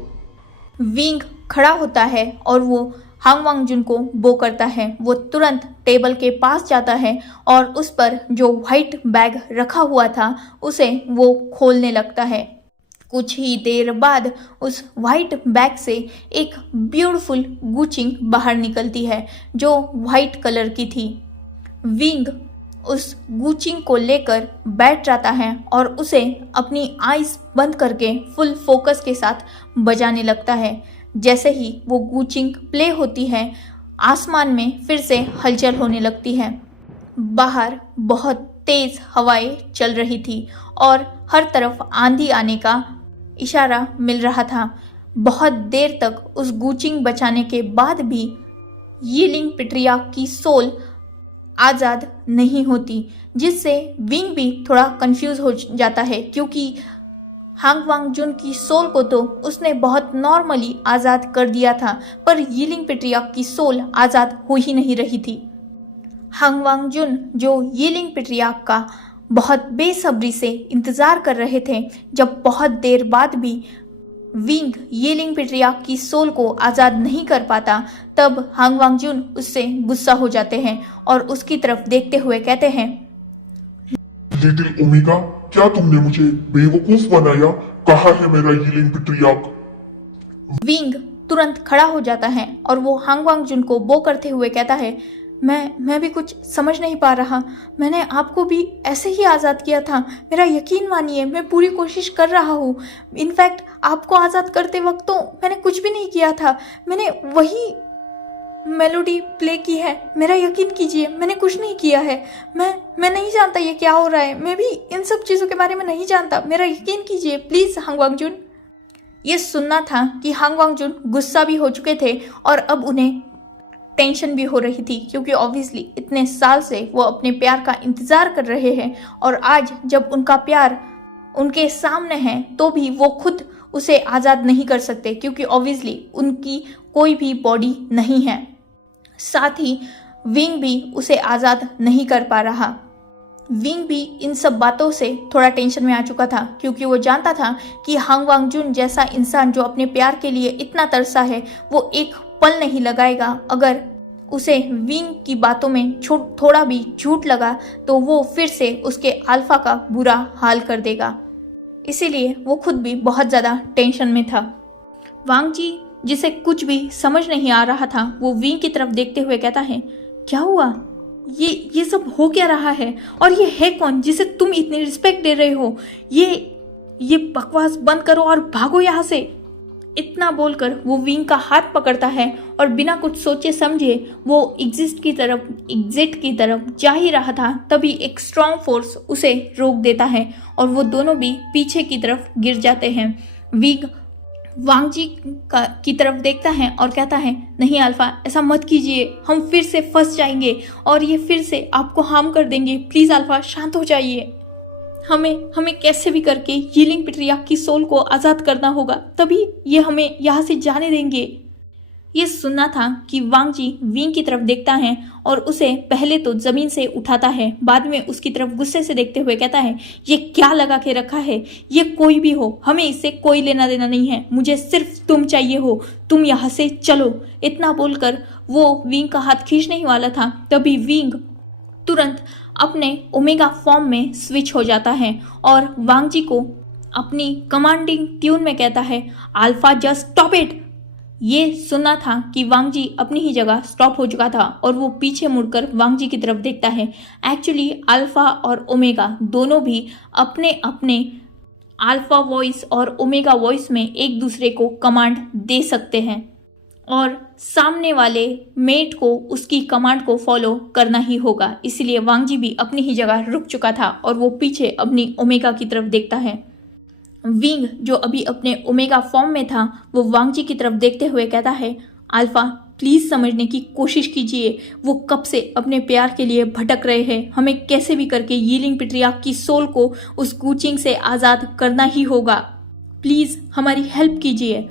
विंग खड़ा होता है और वो हांग वांग जुन को बो करता है। वो तुरंत टेबल के पास जाता है और उस पर जो व्हाइट बैग रखा हुआ था उसे वो खोलने लगता है। कुछ ही देर बाद उस व्हाइट बैग से एक ब्यूटीफुल गुचिंग बाहर निकलती है जो व्हाइट कलर की थी। विंग उस गुचिंग को लेकर बैठ जाता है और उसे अपनी आईज बंद करके फुल फोकस के साथ बजाने लगता है। जैसे ही वो गुचिंग प्ले होती है, आसमान में फिर से हलचल होने लगती है। बाहर बहुत तेज हवाएं चल रही थी और हर तरफ आंधी आने का इशारा मिल रहा था। बहुत देर तक उस गुचिंग बचाने के बाद भी यिलिंग पेट्रियार्क की सोल आज़ाद नहीं होती, जिससे विंग भी थोड़ा कंफ्यूज हो जाता है क्योंकि हांग वांग जुन की सोल को तो उसने बहुत नॉर्मली आज़ाद कर दिया था, पर यिलिंग पेट्रियार्क की सोल आज़ाद हो ही नहीं रही थी। हांग वांग जुन जो यिलिंग पेट्रियार्क का बहुत बेसब्री से इंतज़ार कर रहे थे, जब बहुत देर बाद भी विंग यिलिंग पेट्रियार्क की सोल को आज़ाद नहीं कर पाता, तब हांग वांग जुन उससे गुस्सा हो जाते हैं और उसकी तरफ देखते हुए कहते हैं, लिटिल ओमेगा, क्या तुमने मुझे बेवकूफ बनाया? कहाँ है मेरा यिलिंग पेट्रियार्क? विंग तुरंत खड़ा हो जाता है और वो हांग वांग जुन को बो करते हुए कहता है, मैं भी कुछ समझ नहीं पा रहा। मैंने आपको भी ऐसे ही आज़ाद किया था। मेरा यकीन मानिए, मैं पूरी कोशिश कर रहा हूँ। इनफैक्ट आपको आज़ाद करते वक्त तो मैंने कुछ भी नहीं किया था। मैंने वही मेलोडी प्ले की है। मेरा यकीन कीजिए, मैंने कुछ नहीं किया है। मैं नहीं जानता ये क्या हो रहा है। मैं भी इन सब चीज़ों के बारे में नहीं जानता। मेरा यकीन कीजिए प्लीज़ हांग वांग जुन। ये सुनना था कि हांग वांग जुन गुस्सा भी हो चुके थे और अब उन्हें टेंशन भी हो रही थी, क्योंकि ऑब्वियसली इतने साल से वो अपने प्यार का इंतज़ार कर रहे हैं और आज जब उनका प्यार उनके सामने है तो भी वो खुद उसे आज़ाद नहीं कर सकते, क्योंकि ऑब्वियसली उनकी कोई भी बॉडी नहीं है। साथ ही विंग भी उसे आज़ाद नहीं कर पा रहा। विंग भी इन सब बातों से थोड़ा टेंशन में आ चुका था, क्योंकि वो जानता था कि हांग वांग जुन जैसा इंसान जो अपने प्यार के लिए इतना तरसा है, वो एक पल नहीं लगाएगा। अगर उसे विंग की बातों में थोड़ा भी झूठ लगा तो वो फिर से उसके अल्फा का बुरा हाल कर देगा। इसीलिए वो खुद भी बहुत ज़्यादा टेंशन में था। वांग जी जिसे कुछ भी समझ नहीं आ रहा था वो विंग की तरफ देखते हुए कहता है, क्या हुआ? ये सब हो क्या रहा है? और ये है कौन जिसे तुम इतनी रिस्पेक्ट दे रहे हो? ये बकवास बंद करो और भागो यहाँ से। इतना बोलकर वो विंग का हाथ पकड़ता है और बिना कुछ सोचे समझे वो एग्जिट की तरफ जा ही रहा था, तभी एक स्ट्रॉन्ग फोर्स उसे रोक देता है और वो दोनों भी पीछे की तरफ गिर जाते हैं। विंग वांग जी की तरफ देखता है और कहता है, नहीं अल्फा, ऐसा मत कीजिए, हम फिर से फंस जाएंगे और ये फिर से आपको हार्म कर देंगे। प्लीज़ अल्फा, शांत हो जाइए। हमें कैसे भी करके यीलिंग पेट्रियार्क की सोल को आज़ाद करना होगा, तभी ये हमें यहाँ से जाने देंगे। ये सुनना था कि वांग जी विंग की तरफ देखता है और उसे पहले तो ज़मीन से उठाता है, बाद में उसकी तरफ गुस्से से देखते हुए कहता है, ये क्या लगा के रखा है? ये कोई भी हो, हमें इससे कोई लेना देना नहीं है, मुझे सिर्फ तुम चाहिए हो, तुम यहाँ से चलो। इतना बोलकर वो विंग का हाथ खींचने ही वाला था, तभी विंग तुरंत अपने ओमेगा फॉर्म में स्विच हो जाता है और वांग जी को अपनी कमांडिंग ट्यून में कहता है, अल्फा जस्ट स्टॉप इट। ये सुनना था कि वांग जी अपनी ही जगह स्टॉप हो चुका था और वो पीछे मुड़कर वांग जी की तरफ देखता है। एक्चुअली अल्फा और ओमेगा दोनों भी अपने अपने अल्फा वॉइस और ओमेगा वॉइस में एक दूसरे को कमांड दे सकते हैं और सामने वाले मेट को उसकी कमांड को फॉलो करना ही होगा। इसलिए वांग जी भी अपनी ही जगह रुक चुका था और वो पीछे अपनी ओमेगा की तरफ देखता है। विंग जो अभी अपने ओमेगा फॉर्म में था वो वांग जी की तरफ देखते हुए कहता है, अल्फा प्लीज़ समझने की कोशिश कीजिए, वो कब से अपने प्यार के लिए भटक रहे हैं, हमें कैसे भी करके यीलिंग पेट्रियार्क की सोल को उस गुचिंग से आज़ाद करना ही होगा, प्लीज़ हमारी हेल्प कीजिए।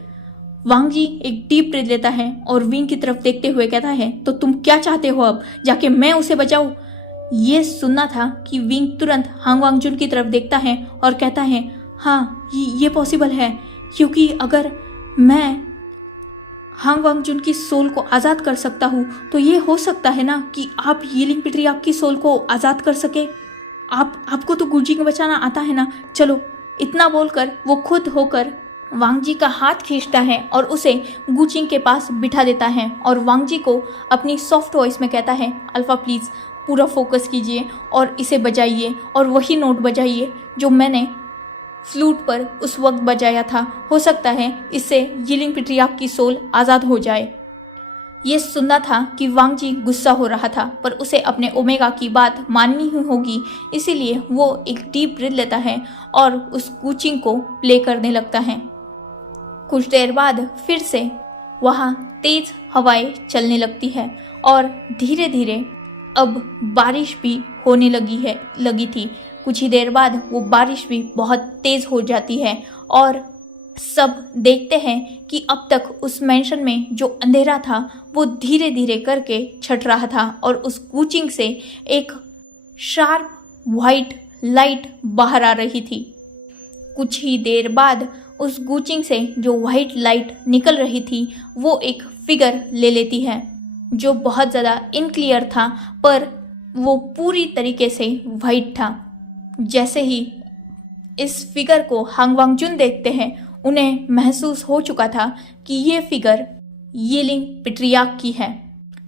वांग जी एक डीप ब्रीथ लेता है और विंग की तरफ देखते हुए कहता है, तो तुम क्या चाहते हो अब, जाके मैं उसे बचाऊं? ये सुनना था कि विंग तुरंत हांग वांगजुन की तरफ देखता है और कहता है, हाँ ये पॉसिबल है, क्योंकि अगर मैं हांग वांगजुन की सोल को आज़ाद कर सकता हूँ तो ये हो सकता है ना कि आप यीलिंग पेट्रियार्क की सोल को आज़ाद कर सके। आपको तो गुरजी को बचाना आता है ना, चलो। इतना बोलकर वो खुद होकर वांग जी का हाथ खींचता है और उसे गुचिंग के पास बिठा देता है और वांग जी को अपनी सॉफ्ट वॉइस में कहता है, अल्फा प्लीज़ पूरा फोकस कीजिए और इसे बजाइए और वही नोट बजाइए जो मैंने फ्लूट पर उस वक्त बजाया था, हो सकता है इससे यीलिंग पेट्रियार्क की सोल आज़ाद हो जाए। ये सुनना था कि वांग जी गुस्सा हो रहा था, पर उसे अपने ओमेगा की बात माननी ही होगी, इसीलिए वो एक डीप ब्रीथ लेता है और उस गुचिंग को प्ले करने लगता है। कुछ देर बाद फिर से वहाँ तेज हवाएं चलने लगती है और धीरे धीरे अब बारिश भी होने लगी थी। कुछ ही देर बाद वो बारिश भी बहुत तेज हो जाती है और सब देखते हैं कि अब तक उस मैंशन में जो अंधेरा था वो धीरे धीरे करके छट रहा था और उस गुचिंग से एक शार्प वाइट लाइट बाहर आ रही थी। कुछ ही देर बाद उस गुचिंग से जो वाइट लाइट निकल रही थी वो एक फिगर ले लेती है जो बहुत ज़्यादा इनक्लियर था, पर वो पूरी तरीके से वाइट था। जैसे ही इस फिगर को हांग वांगजुन देखते हैं, उन्हें महसूस हो चुका था कि ये फिगर यीलिंग पेट्रियार्क की है।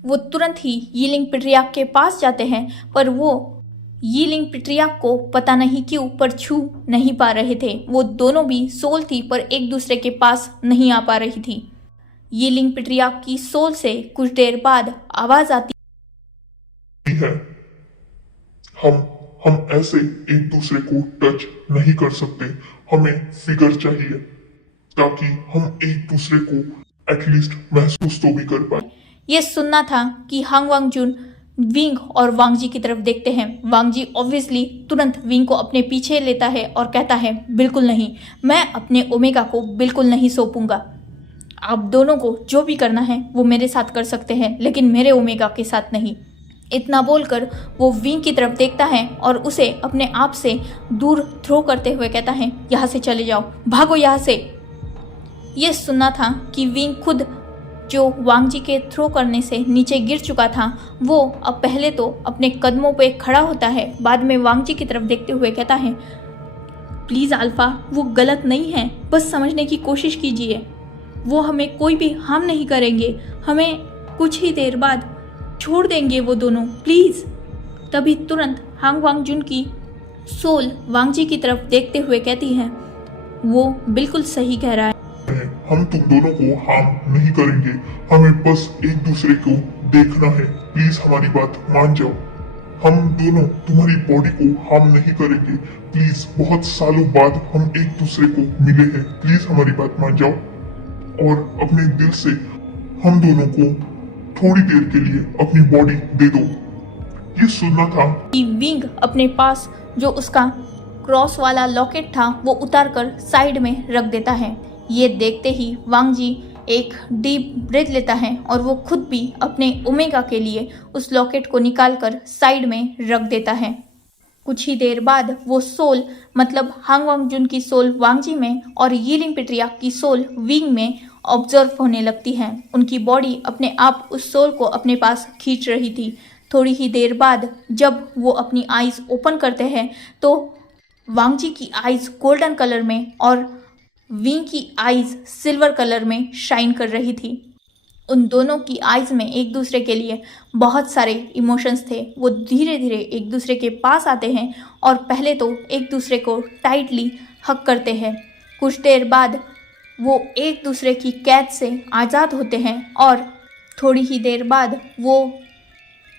वो तुरंत ही यीलिंग पेट्रियार्क के पास जाते हैं, पर वो यीलिंग पेट्रियार्क को पता नहीं क्यों पर छू नहीं पा रहे थे। वो दोनों भी सोल थी पर एक दूसरे के पास नहीं आ पा रही थी। यीलिंग पेट्रियार्क की सोल से कुछ देर बाद आवाज आती है, हम ऐसे एक दूसरे को टच नहीं कर सकते, हमें फिगर चाहिए ताकि हम एक दूसरे को एटलीस्ट महसूस तो भी कर पाए। ये सुनना था कि हांग वांगजुन विंग और वांग जी की तरफ देखते हैं। वांग जी ऑब्वियसली तुरंत विंग को अपने पीछे लेता है और कहता है, बिल्कुल नहीं, मैं अपने ओमेगा को बिल्कुल नहीं सौंपूंगा। आप दोनों को जो भी करना है वो मेरे साथ कर सकते हैं, लेकिन मेरे ओमेगा के साथ नहीं। इतना बोलकर वो विंग की तरफ देखता है और उसे अपने आप से दूर थ्रो करते हुए कहता है, यहाँ से चले जाओ, भागो यहाँ से। ये सुनना था कि विंग खुद जो वांग जी के थ्रो करने से नीचे गिर चुका था, वो अब पहले तो अपने कदमों पे खड़ा होता है, बाद में वांग जी की तरफ देखते हुए कहता है, प्लीज़ अल्फा, वो गलत नहीं है, बस समझने की कोशिश कीजिए। वो हमें कोई भी हार्म नहीं करेंगे, हमें कुछ ही देर बाद छोड़ देंगे वो दोनों, प्लीज़। तभी तुरंत हांग वांग जुन की सोल वांग जी की तरफ देखते हुए कहती है, वो बिल्कुल सही कह रहा है। हम तुम दोनों को हार्म नहीं करेंगे, हमें बस एक दूसरे को देखना है, प्लीज हमारी बात मान जाओ। हम दोनों तुम्हारी बॉडी को हार्म नहीं करेंगे, प्लीज। बहुत सालों बाद हम एक दूसरे को मिले हैं, प्लीज हमारी बात मान जाओ और अपने दिल से हम दोनों को थोड़ी देर के लिए अपनी बॉडी दे दो। ये सुनना था कि विंग अपने पास जो उसका क्रॉस वाला लॉकेट था वो उतार कर साइड में रख देता है। ये देखते ही वांग जी एक डीप ब्रेथ लेता है और वो खुद भी अपने ओमेगा के लिए उस लॉकेट को निकाल कर साइड में रख देता है। कुछ ही देर बाद वो सोल मतलब हांग वांग जुन की सोल वांग जी में और यीलिंग पिट्रियाक की सोल विंग में ऑब्जर्व होने लगती है। उनकी बॉडी अपने आप उस सोल को अपने पास खींच रही थी। थोड़ी ही देर बाद जब वो अपनी आईज ओपन करते हैं तो वांग जी की आईज गोल्डन कलर में और विंग की आईज सिल्वर कलर में शाइन कर रही थी। उन दोनों की आईज में एक दूसरे के लिए बहुत सारे इमोशंस थे। वो धीरे धीरे एक दूसरे के पास आते हैं और पहले तो एक दूसरे को टाइटली हग करते हैं। कुछ देर बाद वो एक दूसरे की कैद से आज़ाद होते हैं और थोड़ी ही देर बाद वो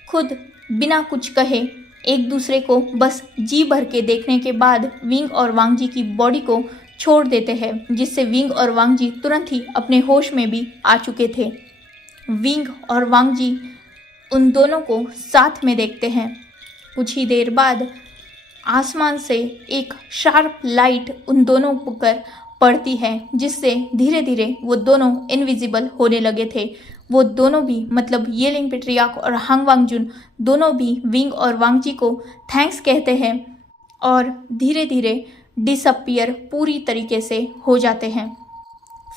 खुद बिना कुछ कहे एक दूसरे को बस जी भर के देखने के बाद विंग और वांग जी की बॉडी को छोड़ देते हैं, जिससे विंग और वांग जी तुरंत ही अपने होश में भी आ चुके थे। विंग और वांग जी उन दोनों को साथ में देखते हैं। कुछ ही देर बाद आसमान से एक शार्प लाइट उन दोनों पर पड़ती है, जिससे धीरे धीरे वो दोनों इनविजिबल होने लगे थे। वो दोनों भी मतलब यीलिंग पिट्रियाक और हांग वांग जुन दोनों भी विंग और वांग जी को थैंक्स कहते हैं और धीरे धीरे डिसअपियर पूरी तरीके से हो जाते हैं।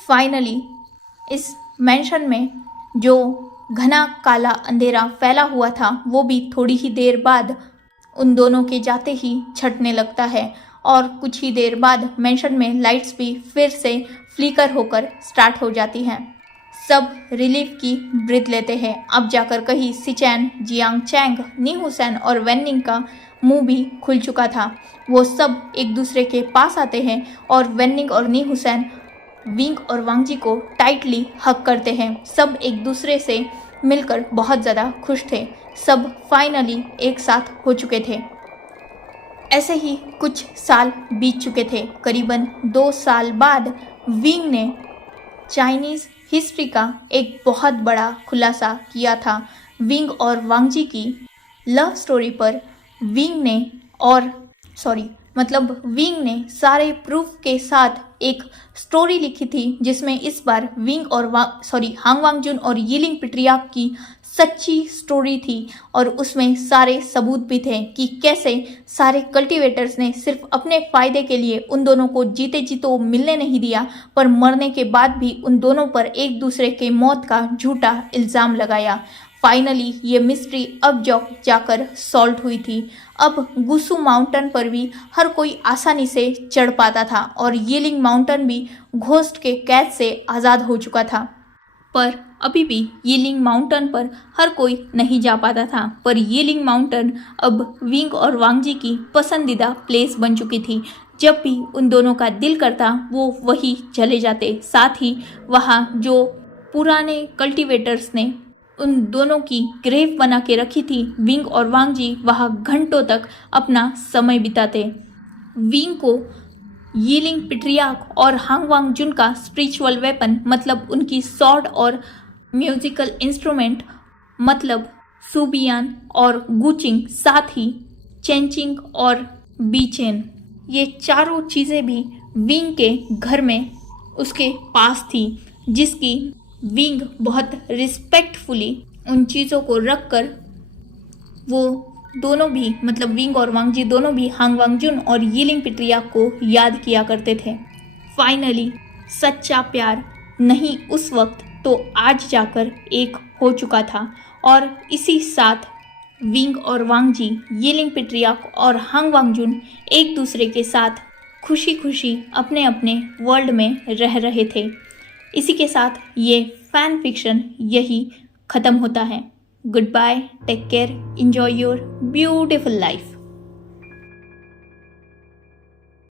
फाइनली इस मैंशन में जो घना काला अंधेरा फैला हुआ था वो भी थोड़ी ही देर बाद उन दोनों के जाते ही छटने लगता है और कुछ ही देर बाद मैंशन में लाइट्स भी फिर से फ्लिकर होकर स्टार्ट हो जाती हैं। सब रिलीफ की ब्रीथ लेते हैं। अब जाकर कहीं सिचैन, जियांग चैंग, नी हुसैन और वेनिंग का मुंह भी खुल चुका था। वो सब एक दूसरे के पास आते हैं और वेनिंग और नी हुसैन विंग और वांग जी को टाइटली हग करते हैं। सब एक दूसरे से मिलकर बहुत ज़्यादा खुश थे। सब फाइनली एक साथ हो चुके थे। ऐसे ही कुछ साल बीत चुके थे। करीबन 2 साल बाद विंग ने चाइनीज़ हिस्ट्री का एक बहुत बड़ा खुलासा किया था। विंग और वांग जी की लव स्टोरी पर विंग ने सारे प्रूफ के साथ एक स्टोरी लिखी थी, जिसमें इस बार विंग और हांग वांग जुन और यीलिंग पिट्रियाक की सच्ची स्टोरी थी और उसमें सारे सबूत भी थे कि कैसे सारे कल्टीवेटर्स ने सिर्फ अपने फ़ायदे के लिए उन दोनों को जीते जी तो मिलने नहीं दिया, पर मरने के बाद भी उन दोनों पर एक दूसरे के मौत का झूठा इल्ज़ाम लगाया। फाइनली ये मिस्ट्री अब जाकर सॉल्व हुई थी। अब गुसू माउंटेन पर भी हर कोई आसानी से चढ़ पाता था और यीलिंग माउंटेन भी घोस्ट के कैद से आज़ाद हो चुका था। पर अभी भी यीलिंग माउंटेन पर हर कोई नहीं जा पाता था। पर यीलिंग माउंटेन अब विंग और वांग जी की पसंदीदा प्लेस बन चुकी थी। जब भी उन दोनों का दिल करता वो वही चले जाते। साथ ही वहाँ जो पुराने कल्टीवेटर्स ने उन दोनों की ग्रेव बना के रखी थी, विंग और वांग जी वहाँ घंटों तक अपना समय बिताते। विंग को यीलिंग पिट्रियाक और हांग वांग जुन का स्पिरिचुअल वेपन मतलब उनकी सॉर्ड और म्यूजिकल इंस्ट्रूमेंट मतलब सुबियान और गुचिंग, साथ ही चेंचिंग और बीचेन, ये चारों चीज़ें भी विंग के घर में उसके पास थी, जिसकी विंग बहुत रिस्पेक्टफुली उन चीज़ों को रखकर वो दोनों भी मतलब विंग और वांग जी दोनों भी हांग वांग जुन और यीलिंग पिट्रियाक को याद किया करते थे। फाइनली सच्चा प्यार नहीं उस वक्त तो आज जाकर एक हो चुका था और इसी साथ विंग और वांग जी, यीलिंग पिट्रियाक और हांग वांग जुन एक दूसरे के साथ खुशी खुशी अपने अपने वर्ल्ड में रह रहे थे। इसी के साथ ये फैन फिक्शन यही ख़त्म होता है। Good bye, take care, enjoy your beautiful life.